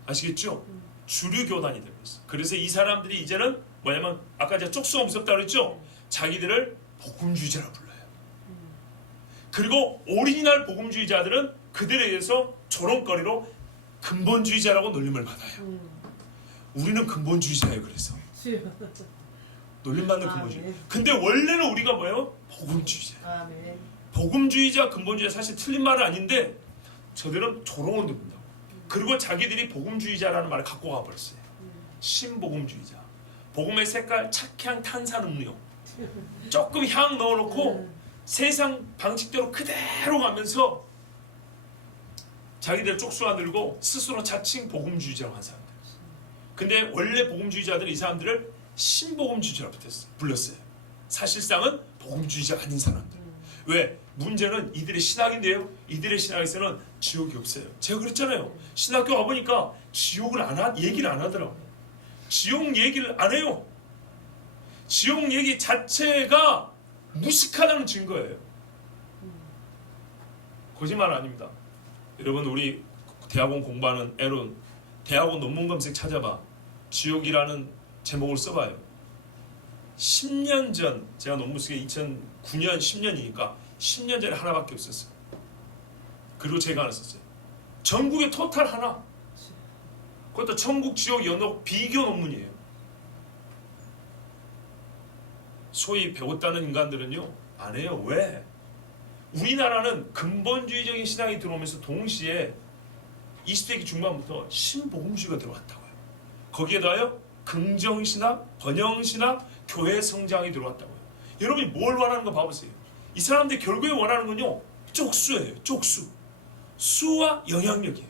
아시겠죠? 주류 교단이 돼버렸어요. 그래서 이 사람들이 이제는 뭐냐면 아까 제가 쪽수가 무섭다고 그랬죠? 자기들을 복음주의자라고 불러요. 그리고 오리지널 복음주의자들은 그들에 의해서 조롱거리로 근본주의자라고 놀림을 받아요. 우리는 근본주의자예요. 그래서 놀림받는 근본주의. 근데 원래는 우리가 뭐예요? 복음주의자. 복음주의자, 근본주의자 사실 틀린 말은 아닌데 저들은 조롱을 듣는다고. 그리고 자기들이 복음주의자라는 말을 갖고 가버렸어요. 신복음주의자. 복음의 색깔, 착향, 탄산음료 조금 향 넣어놓고 세상 방식대로 그대로 가면서 자기들 쪽수가 들고 스스로 자칭 복음주의자라고 한 사람들. 근데 원래 복음주의자들은 이 사람들을 신복음주의자라고 불렀어요. 사실상은 복음주의자가 아닌 사람들. 왜? 문제는 이들의 신학인데요. 이들의 신학에서는 지옥이 없어요. 제가 그랬잖아요. 신학교 와보니까 지옥을 얘기를 안 하더라고요. 지옥 얘기를 안 해요. 지옥 얘기 자체가 무식하다는 증거예요. 거짓말 아닙니다. 여러분 우리 대학원 공부하는 애론 대학원 논문 검색 찾아봐. 지옥이라는 제목을 써봐요. 10년 전 제가 논문 쓰기 2009년 10년이니까 10년 전에 하나밖에 없었어요. 그리고 제가 하나 썼어요. 전국에 토탈 하나. 그것도 천국 지옥 연옥 비교 논문이에요. 소위 배웠다는 인간들은요 안 해요. 왜? 우리나라는 근본주의적인 신앙이 들어오면서 동시에 20세기 중반부터 신복음주의가 들어왔다고요. 거기에다가요 긍정신학, 번영신학, 교회 성장이 들어왔다고요. 여러분이 뭘 원하는 거 봐보세요. 이 사람들이 결국에 원하는 건요 쪽수예요. 쪽수. 수와 영향력이에요.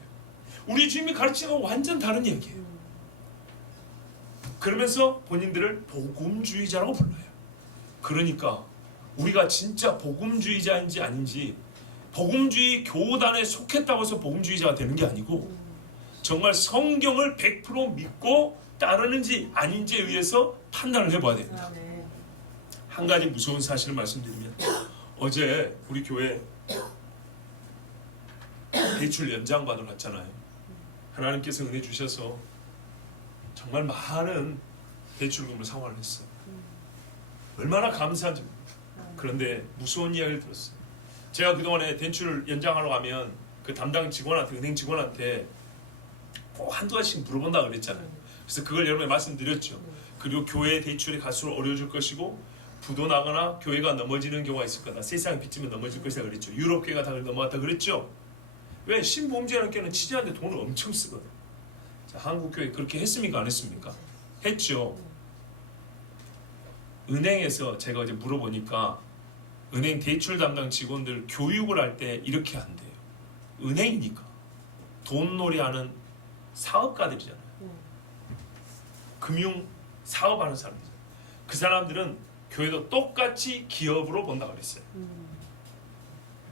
우리 주님이 가르치는 건 완전 다른 얘기예요. 그러면서 본인들을 복음주의자라고 불러요. 그러니까 우리가 진짜 복음주의자인지 아닌지 복음주의 교단에 속했다고 해서 복음주의자가 되는 게 아니고 정말 성경을 100% 믿고 따르는지 아닌지에 의해서 판단을 해봐야 됩니다. 한 가지 무서운 사실을 말씀드리면 어제 우리 교회 대출 연장 받으러 갔잖아요. 하나님께서 은혜 주셔서 정말 많은 대출금을 상환을 했어요. 얼마나 감사한지. 그런데 무서운 이야기를 들었어요. 제가 그동안에 대출 연장하러 가면 그 담당 직원한테 은행 직원한테 꼭 한두 가지씩 물어본다 그랬잖아요. 그래서 그걸 여러분에 말씀드렸죠. 그리고 교회 대출이 갈수록 어려워질 것이고 부도 나거나 교회가 넘어지는 경우가 있을 거다. 세상에 빚지면 넘어질 것이다 그랬죠. 유럽 교회가 다 넘어갔다 그랬죠. 왜? 신보험자라는 교회는 치즈한테 돈을 엄청 쓰거든. 자, 한국 교회 그렇게 했습니까? 안 했습니까? 했죠. 은행에서 제가 어제 물어보니까 은행 대출 담당 직원들 교육을 할 때 이렇게 한대요. 은행이니까 돈놀이하는 사업가들이잖아요. 금융 사업하는 사람들이잖아요. 그 사람들은 교회도 똑같이 기업으로 본다 그랬어요.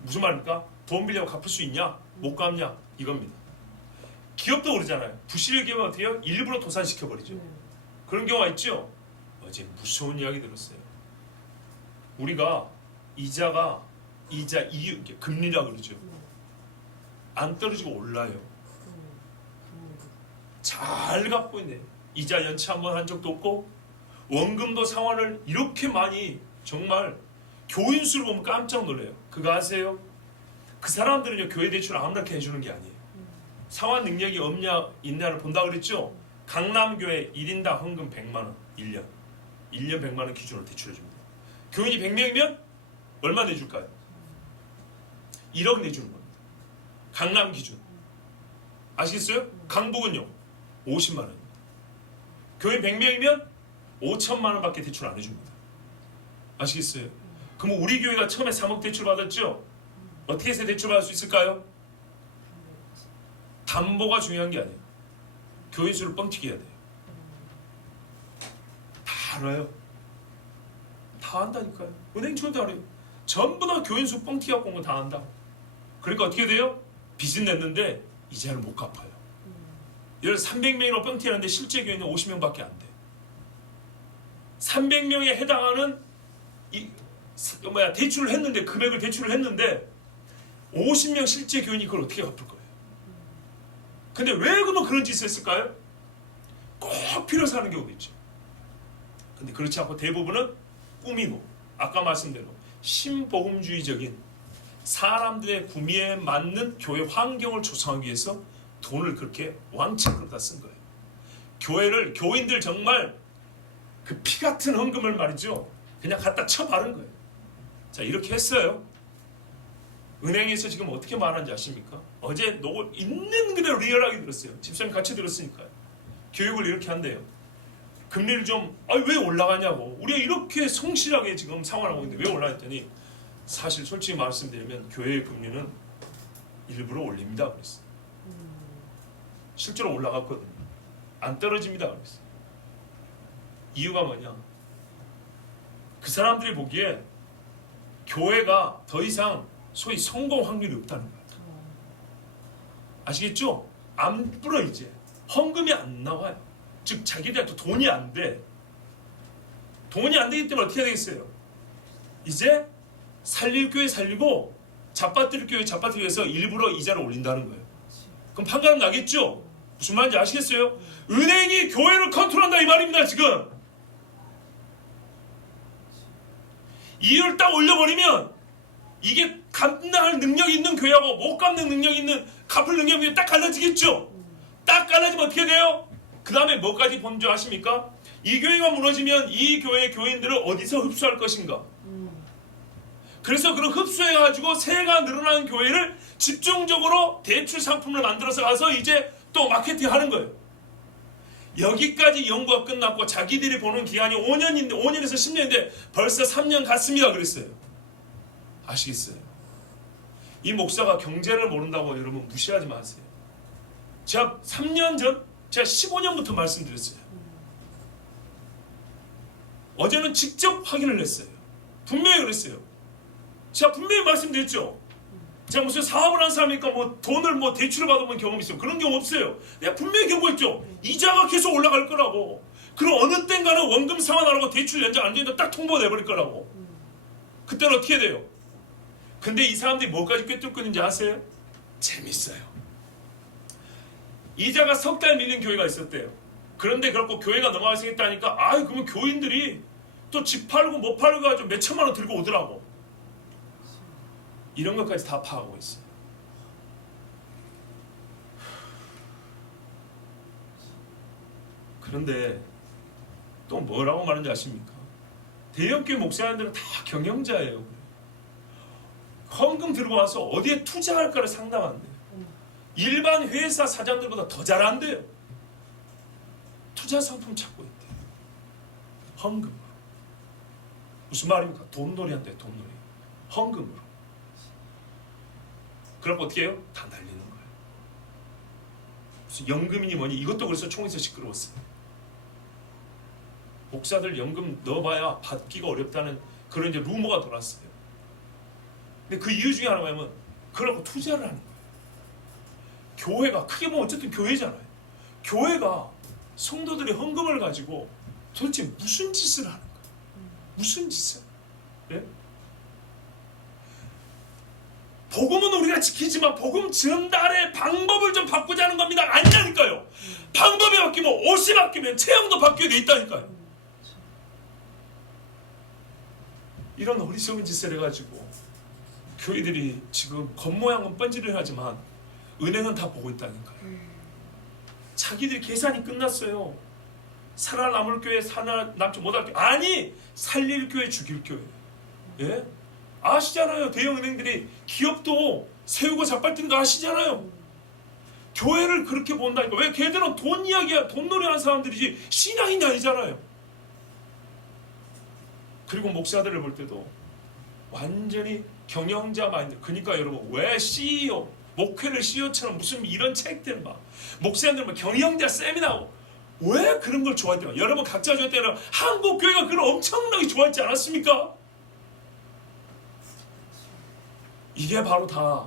무슨 말입니까? 돈 빌려고 갚을 수 있냐? 못 갚냐? 이겁니다. 기업도 그러잖아요. 부실 기업은 어떻게 해요? 일부러 도산시켜버리죠. 그런 경우가 있죠. 어제 무서운 이야기 들었어요. 우리가 이자 이유 금리라 그러죠. 안 떨어지고 올라요. 잘 갚고 있네. 이자 연체 한 번 한 적도 없고 원금도 상환을 이렇게 많이 정말 교인 수를 보면 깜짝 놀래요. 그거 아세요? 그 사람들은요 교회 대출 아무렇게 해주는 게 아니에요. 상환 능력이 없냐 있냐를 본다 그랬죠. 강남교회 1인당 헌금 100만 원 1년 100만 원 기준으로 대출해줍니다. 교인이 100명이면 얼마 내줄까요? 1억 내주는 겁니다. 강남 기준. 아시겠어요? 강북은요 50만 원입니다. 교인 100명이면 5천만 원밖에 대출 안 해줍니다. 아시겠어요? 그럼 우리 교회가 처음에 3억 대출 받았죠? 어떻게 해서 대출 받을 수 있을까요? 담보가 중요한 게 아니에요. 교인 수를 뻥튀기 해야 돼요. 다 알아요. 다 안다니까요. 은행 직원도 알아요. 전부 다 교인 수 뻥튀기 갖고 온 거 다 안다. 그러니까 어떻게 돼요? 빚은 냈는데 이자를 못 갚아요. 예를 들어 300명이라고 뻥튀기 하는데 실제 교인은 50명밖에 안 돼. 300명에 해당하는 대출을 했는데 금액을 대출을 했는데 50명 실제 교인이 그걸 어떻게 갚을 거예요? 근데 왜 그러면 그런 짓을 했을까요? 꼭 필요해서 하는 경우도 있죠. 근데 그렇지 않고 대부분은 꾸미고 아까 말씀대로 신보험주의적인 사람들의 구미에 맞는 교회 환경을 조성하기 위해서 돈을 그렇게 왕창 그러다 쓴 거예요. 교인들 정말 그 피 같은 헌금을 말이죠. 그냥 갖다 쳐 바른 거예요. 자, 이렇게 했어요. 은행에서 지금 어떻게 말하는지 아십니까? 어제 있는 그대로 리얼하게 들었어요. 집사님 같이 들었으니까요. 교육을 이렇게 한대요. 금리를 왜 올라가냐고. 우리가 이렇게 성실하게 지금 상환하고 있는데 왜 올라갔더니 사실 솔직히 말씀드리면 교회의 금리는 일부러 올립니다. 그랬어요. 실제로 올라갔거든요. 안 떨어집니다. 그랬어요. 이유가 뭐냐? 그 사람들이 보기에 교회가 더 이상 소위 성공 확률이 없다는 거예요. 아시겠죠? 안 불어 이제. 헌금이 안 나와요. 즉 자기들한테 돈이 안 돼. 돈이 안 되기 때문에 어떻게 되겠어요? 이제 살릴 교회 살리고 잡아뜨릴 교회 잡아뜨리기 위해서 일부러 이자를 올린다는 거예요. 그럼 판가름 나겠죠? 무슨 말인지 아시겠어요? 은행이 교회를 컨트롤한다 이 말입니다. 지금 이율 딱 올려버리면 이게 감당할 능력이 있는 교회하고 못 갚는 능력이 있는 갚을 능력이 딱 갈라지겠죠? 딱 갈라지면 어떻게 돼요? 그 다음에 뭐까지 본 줄 아십니까? 이 교회가 무너지면 이 교회의 교인들을 어디서 흡수할 것인가? 그래서 그런 흡수해가지고 세가 늘어나는 교회를 집중적으로 대출 상품을 만들어서 가서 이제 또 마케팅 하는 거예요. 여기까지 연구가 끝났고 자기들이 보는 기간이 5년에서 10년인데 벌써 3년 갔습니다. 그랬어요. 아시겠어요? 이 목사가 경제를 모른다고 여러분 무시하지 마세요. 제가 3년 전, 제가 15년부터 말씀드렸어요. 어제는 직접 확인을 했어요. 분명히 그랬어요. 제가 분명히 말씀드렸죠. 제가 무슨 사업을 한 사람이니까 돈을 대출을 받아본 경험이 있어요. 그런 경우 없어요. 내가 분명히 경고했죠. 이자가 계속 올라갈 거라고. 그럼 어느 땐가는 원금 상환하라고 대출 연장 안 되니까 딱 통보 내버릴 거라고. 그때는 어떻게 돼요? 근데 이 사람들이 뭐까지 꿰뚫고 있는지 아세요? 재밌어요. 이자가 석 달 밀린 교회가 있었대요. 그런데 그렇고 교회가 넘어갈 수 있다니까 그러면 교인들이 또 집 팔고 못 팔고 가지고 몇 천만 원 들고 오더라고. 이런 것까지 다 파악하고 있어요. 그런데 또 뭐라고 말하는지 아십니까? 대형교회 목사님들은 다 경영자예요. 헌금 들고 와서 어디에 투자할까를 상담한대요. 일반 회사 사장들보다 더 잘한대요. 투자 상품 찾고 있대요. 헌금으로. 무슨 말입니까? 돈놀이 한대요. 돈놀이. 헌금으로. 그럼 어떻게 해요? 다 날리는 거예요. 무슨 연금이니 뭐니 이것도 그래서 총에서 시끄러웠어요. 목사들 연금 넣어봐야 받기가 어렵다는 그런 이제 루머가 돌았어요. 근데 그 이유 중에 하나가 뭐냐면 그러고 투자를 하는 거예요. 교회가 크게 보면 어쨌든 교회잖아요. 교회가 성도들의 헌금을 가지고 도대체 무슨 짓을 하는 거예요? 무슨 짓을? 예? 복음은 우리가 지키지만 복음 전달의 방법을 좀 바꾸자는 겁니다. 아니라니까요. 방법이 바뀌면 옷이 바뀌면 체형도 바뀌게 돼 있다니까요. 이런 어리석은 짓을 해가지고 교회들이 지금 겉모양은 뻔질을 하지만 은행은 다 보고 있다니까요. 자기들 계산이 끝났어요. 살아남을 교회, 살아남지 못할 교회. 아니, 살릴 교회, 죽일 교회. 예? 아시잖아요. 대형 은행들이 기업도 세우고 자빠뜨리는 거 아시잖아요. 교회를 그렇게 본다니까. 왜? 걔들은 돈 이야기야. 돈놀이 하는 사람들이지 신앙인이 아니잖아요. 그리고 목사들을 볼 때도 완전히 경영자 마인드. 그러니까 여러분, 왜 CEO, 목회를 CEO처럼 무슨 이런 책들 막 목사님들 막 경영자 세미나 왜 그런 걸 좋아했대요? 여러분 각자 좋아할 때는 한국 교회가 그걸 엄청나게 좋아했지 않았습니까? 이게 바로 다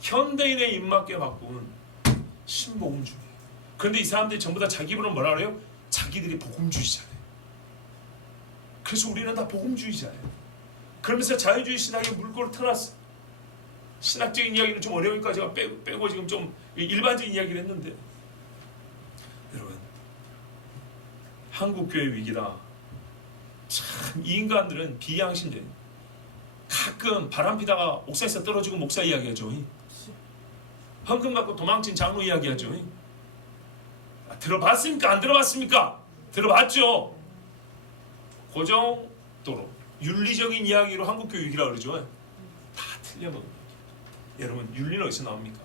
현대인의 입맛에 바꾼 신복음주의예요. 그런데 이 사람들이 전부 다 자기 입으로 뭐라 그래요? 자기들이 복음주의자예요. 그래서 우리는 다 복음주의자예요. 그러면서 자유주의 신학에 물꼬를 틀었어. 신학적인 이야기는 좀 어려우니까 제가 빼고 지금 좀 일반적인 이야기를 했는데, 여러분, 한국교회 위기다. 참 이 인간들은 비양심돼. 가끔 바람 피다가 옥상에서 떨어지고 목사 이야기하죠. 헌금 갖고 도망친 장로 이야기하죠. 들어봤습니까? 안 들어봤습니까? 들어봤죠. 그 정도로 윤리적인 이야기로 한국교회 위기라 그러죠. 다 틀려먹는 얘기. 여러분, 윤리는 어디서 나옵니까?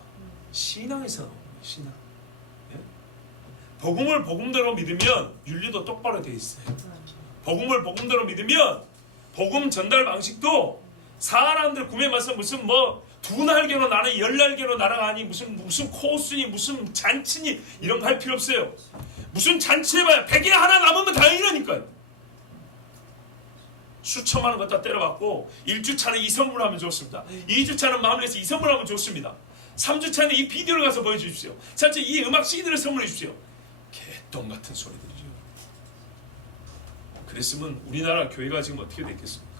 신앙에서 나옵니다. 신앙. 예? 복음을 복음대로 믿으면 윤리도 똑바로 돼 있어요. 복음을 복음대로 믿으면 복음 전달 방식도 사람들 구매 맞서 무슨 뭐 두 날개로 나는 열 날개로 날아가니 무슨 코스니 무슨 잔치니 이런 거 할 필요 없어요. 무슨 잔치 해봐야 100에 하나 남으면 다행이라니까요. 수천만 원 갖다 때려받고 1주차는 이 선물하면 좋습니다. 2주차는 마음에서 이 선물하면 좋습니다. 3주차는 이 비디오를 가서 보여주십시오. 4차 이 음악 CD를 선물해 주십시오. 개똥 같은 소리들이죠. 그랬으면 우리나라 교회가 지금 어떻게 됐겠습니까?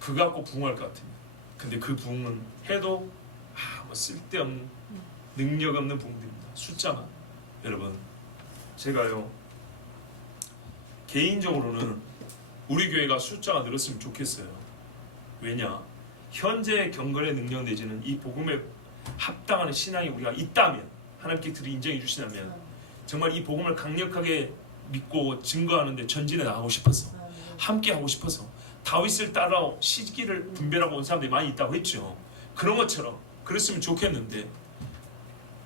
그거 갖고 부흥할 것 같으면. 근데 그 부흥은 해도 뭐 쓸데없는 능력 없는 부흥들입니다. 숫자만. 여러분, 제가요 개인적으로는 우리 교회가 숫자가 늘었으면 좋겠어요. 왜냐? 현재 경건의 능력 내지는 이 복음에 합당하는 신앙이 우리가 있다면, 하나님께서 인정해 주시다면 정말 이 복음을 강력하게 믿고 증거하는데 전진해 나가고 싶어서, 함께 하고 싶어서, 다윗을 따라 시기를 분별하고 온 사람들이 많이 있다고 했죠. 그런 것처럼 그랬으면 좋겠는데,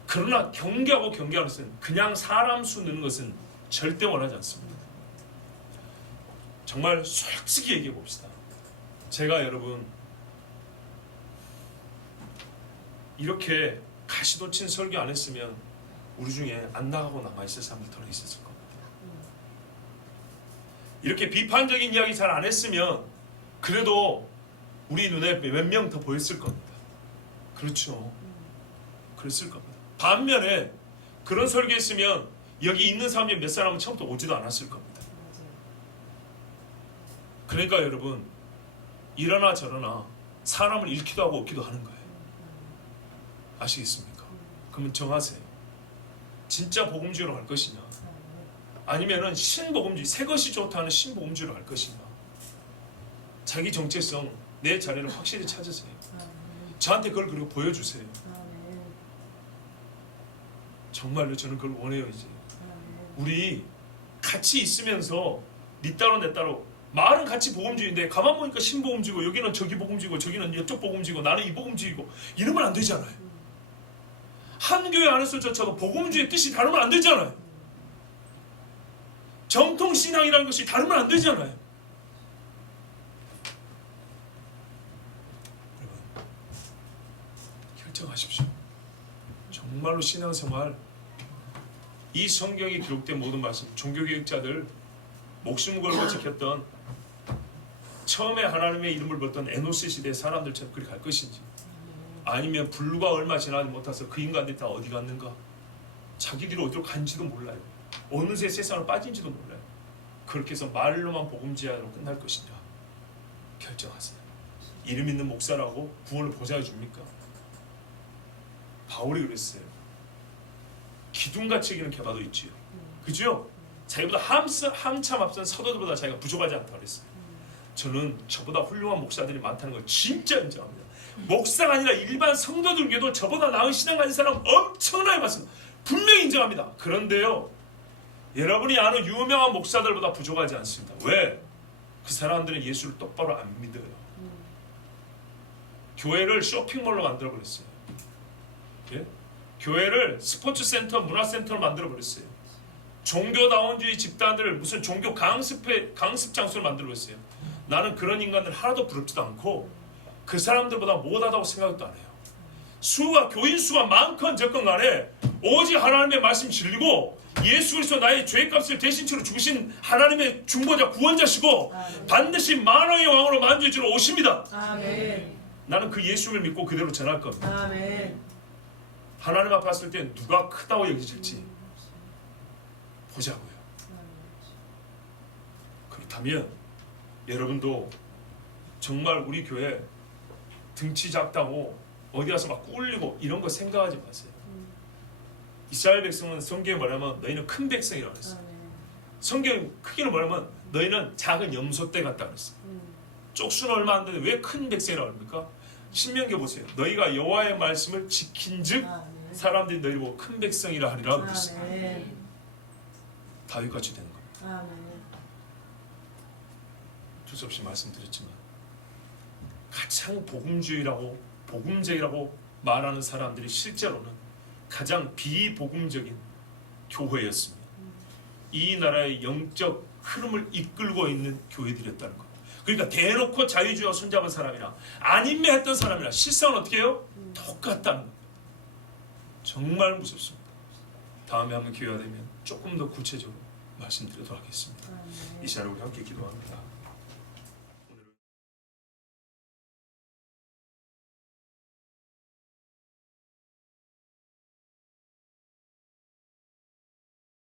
그러나 경계하는 것은 그냥 사람 수 느는 것은 절대 원하지 않습니다. 정말 솔직히 얘기해 봅시다. 제가 여러분 이렇게 가시도친 설교 안 했으면 우리 중에 안 나가고 남아있을 사람들 더 있었을 겁니다. 이렇게 비판적인 이야기 잘 안 했으면 그래도 우리 눈에 몇 명 더 보였을 겁니다. 그렇죠. 그랬을 겁니다. 반면에 그런 설교했으면 여기 있는 사람이 몇 사람은 처음부터 오지도 않았을 겁니다. 그러니까 여러분, 이러나 저러나 사람을 잃기도 하고 얻기도 하는 거예요. 아시겠습니까? 그러면 정하세요. 진짜 복음주의로 갈 것이냐, 아니면은 신복음주의, 새 것이 좋다는 신복음주의로 갈 것이냐. 자기 정체성, 내 자리를 확실히 찾으세요. 저한테 그걸 그리고 보여주세요. 정말로 저는 그걸 원해요. 이제 우리 같이 있으면서 니 따로 내 따로, 말은 같이 복음주의인데 가만 보니까 신복음주의고 여기는 저기 복음주의고 저기는 이쪽 복음주의고 나는 이 복음주의고 이러면 안 되잖아요. 한 교회 안에서조차도 복음주의의 뜻이 다르면 안 되잖아요. 정통신앙이라는 것이 다르면 안 되잖아요. 여러분, 결정하십시오. 정말로 신앙생활, 이 성경에 기록된 모든 말씀, 종교개혁자들 목숨 걸고 지켰던, 처음에 하나님의 이름을 불렀던 에노스 시대의 사람들처럼 그리 갈 것인지, 아니면 불과 얼마 지나지 못해서 그 인간들이 다 어디 갔는가? 자기들이 어디로 간지도 몰라요. 어느새 세상을 빠진지도 몰라요. 그렇게 해서 말로만 복음제하로 끝날 것이냐 결정하세요. 이름 있는 목사라고 구원을 보장해 줍니까? 바울이 그랬어요. 기둥같이 여기는 개바도 있지요. 그죠? 자기보다 한참 앞선 사도들보다 자기가 부족하지 않다고 그랬어요. 저는 저보다 훌륭한 목사들이 많다는 걸 진짜 인정합니다. 목사가 아니라 일반 성도들에게도 저보다 나은 신앙 가진 사람 엄청나게 많습니다. 분명히 인정합니다. 그런데요, 여러분이 아는 유명한 목사들보다 부족하지 않습니다. 왜? 그 사람들은 예수를 똑바로 안 믿어요. 교회를 쇼핑몰로 만들어버렸어요. 예? 교회를 스포츠센터, 문화센터로 만들어버렸어요. 종교다원주의 집단들을 무슨 종교 강습 장소를 만들어버렸어요. 나는 그런 인간들 하나도 부럽지도 않고 그 사람들보다 못하다고 생각도 안 해요. 교인 수가 많건 적건 간에 오직 하나님의 말씀 진리고 예수 그리스도 나의 죄값을 대신 치러 죽으신 하나님의 중보자 구원자시고 아멘. 반드시 만왕의 왕으로 만주주로 오십니다. 아멘. 나는 그 예수를 믿고 그대로 전할 겁니다. 아멘. 하나님 앞에 왔을 때 누가 크다고 여기질지 보자고요. 그렇다면 여러분도 정말 우리 교회 등치 작다고 어디 가서 막 꿀리고 이런 거 생각하지 마세요. 이스라엘 백성은 성경에 뭐냐면 너희는 큰 백성이라고 했어요. 성경 크기는 뭐냐면 너희는 작은 염소떼 같다 그랬어요. 쪽수는 얼마 안 되는데 왜 큰 백성이라고 합니까? 신명기 보세요. 너희가 여호와의 말씀을 지킨즉 사람들이 너희를 보고 큰 백성이라 하리라 그랬어요. 다윗같이 되는 겁니다. 두서없이 말씀드렸지만 가장 복음제이라고 말하는 사람들이 실제로는 가장 비복음적인 교회였습니다. 이 나라의 영적 흐름을 이끌고 있는 교회들이었다는 것. 그러니까 대놓고 자유주의와 손잡은 사람이나 아님매 했던 사람이나 실상은 어떻게 해요? 똑같다는 것. 정말 무섭습니다. 다음에 한번 기회가 되면 조금 더 구체적으로 말씀드리도록 하겠습니다. 이 시간에 우리 함께 기도합니다.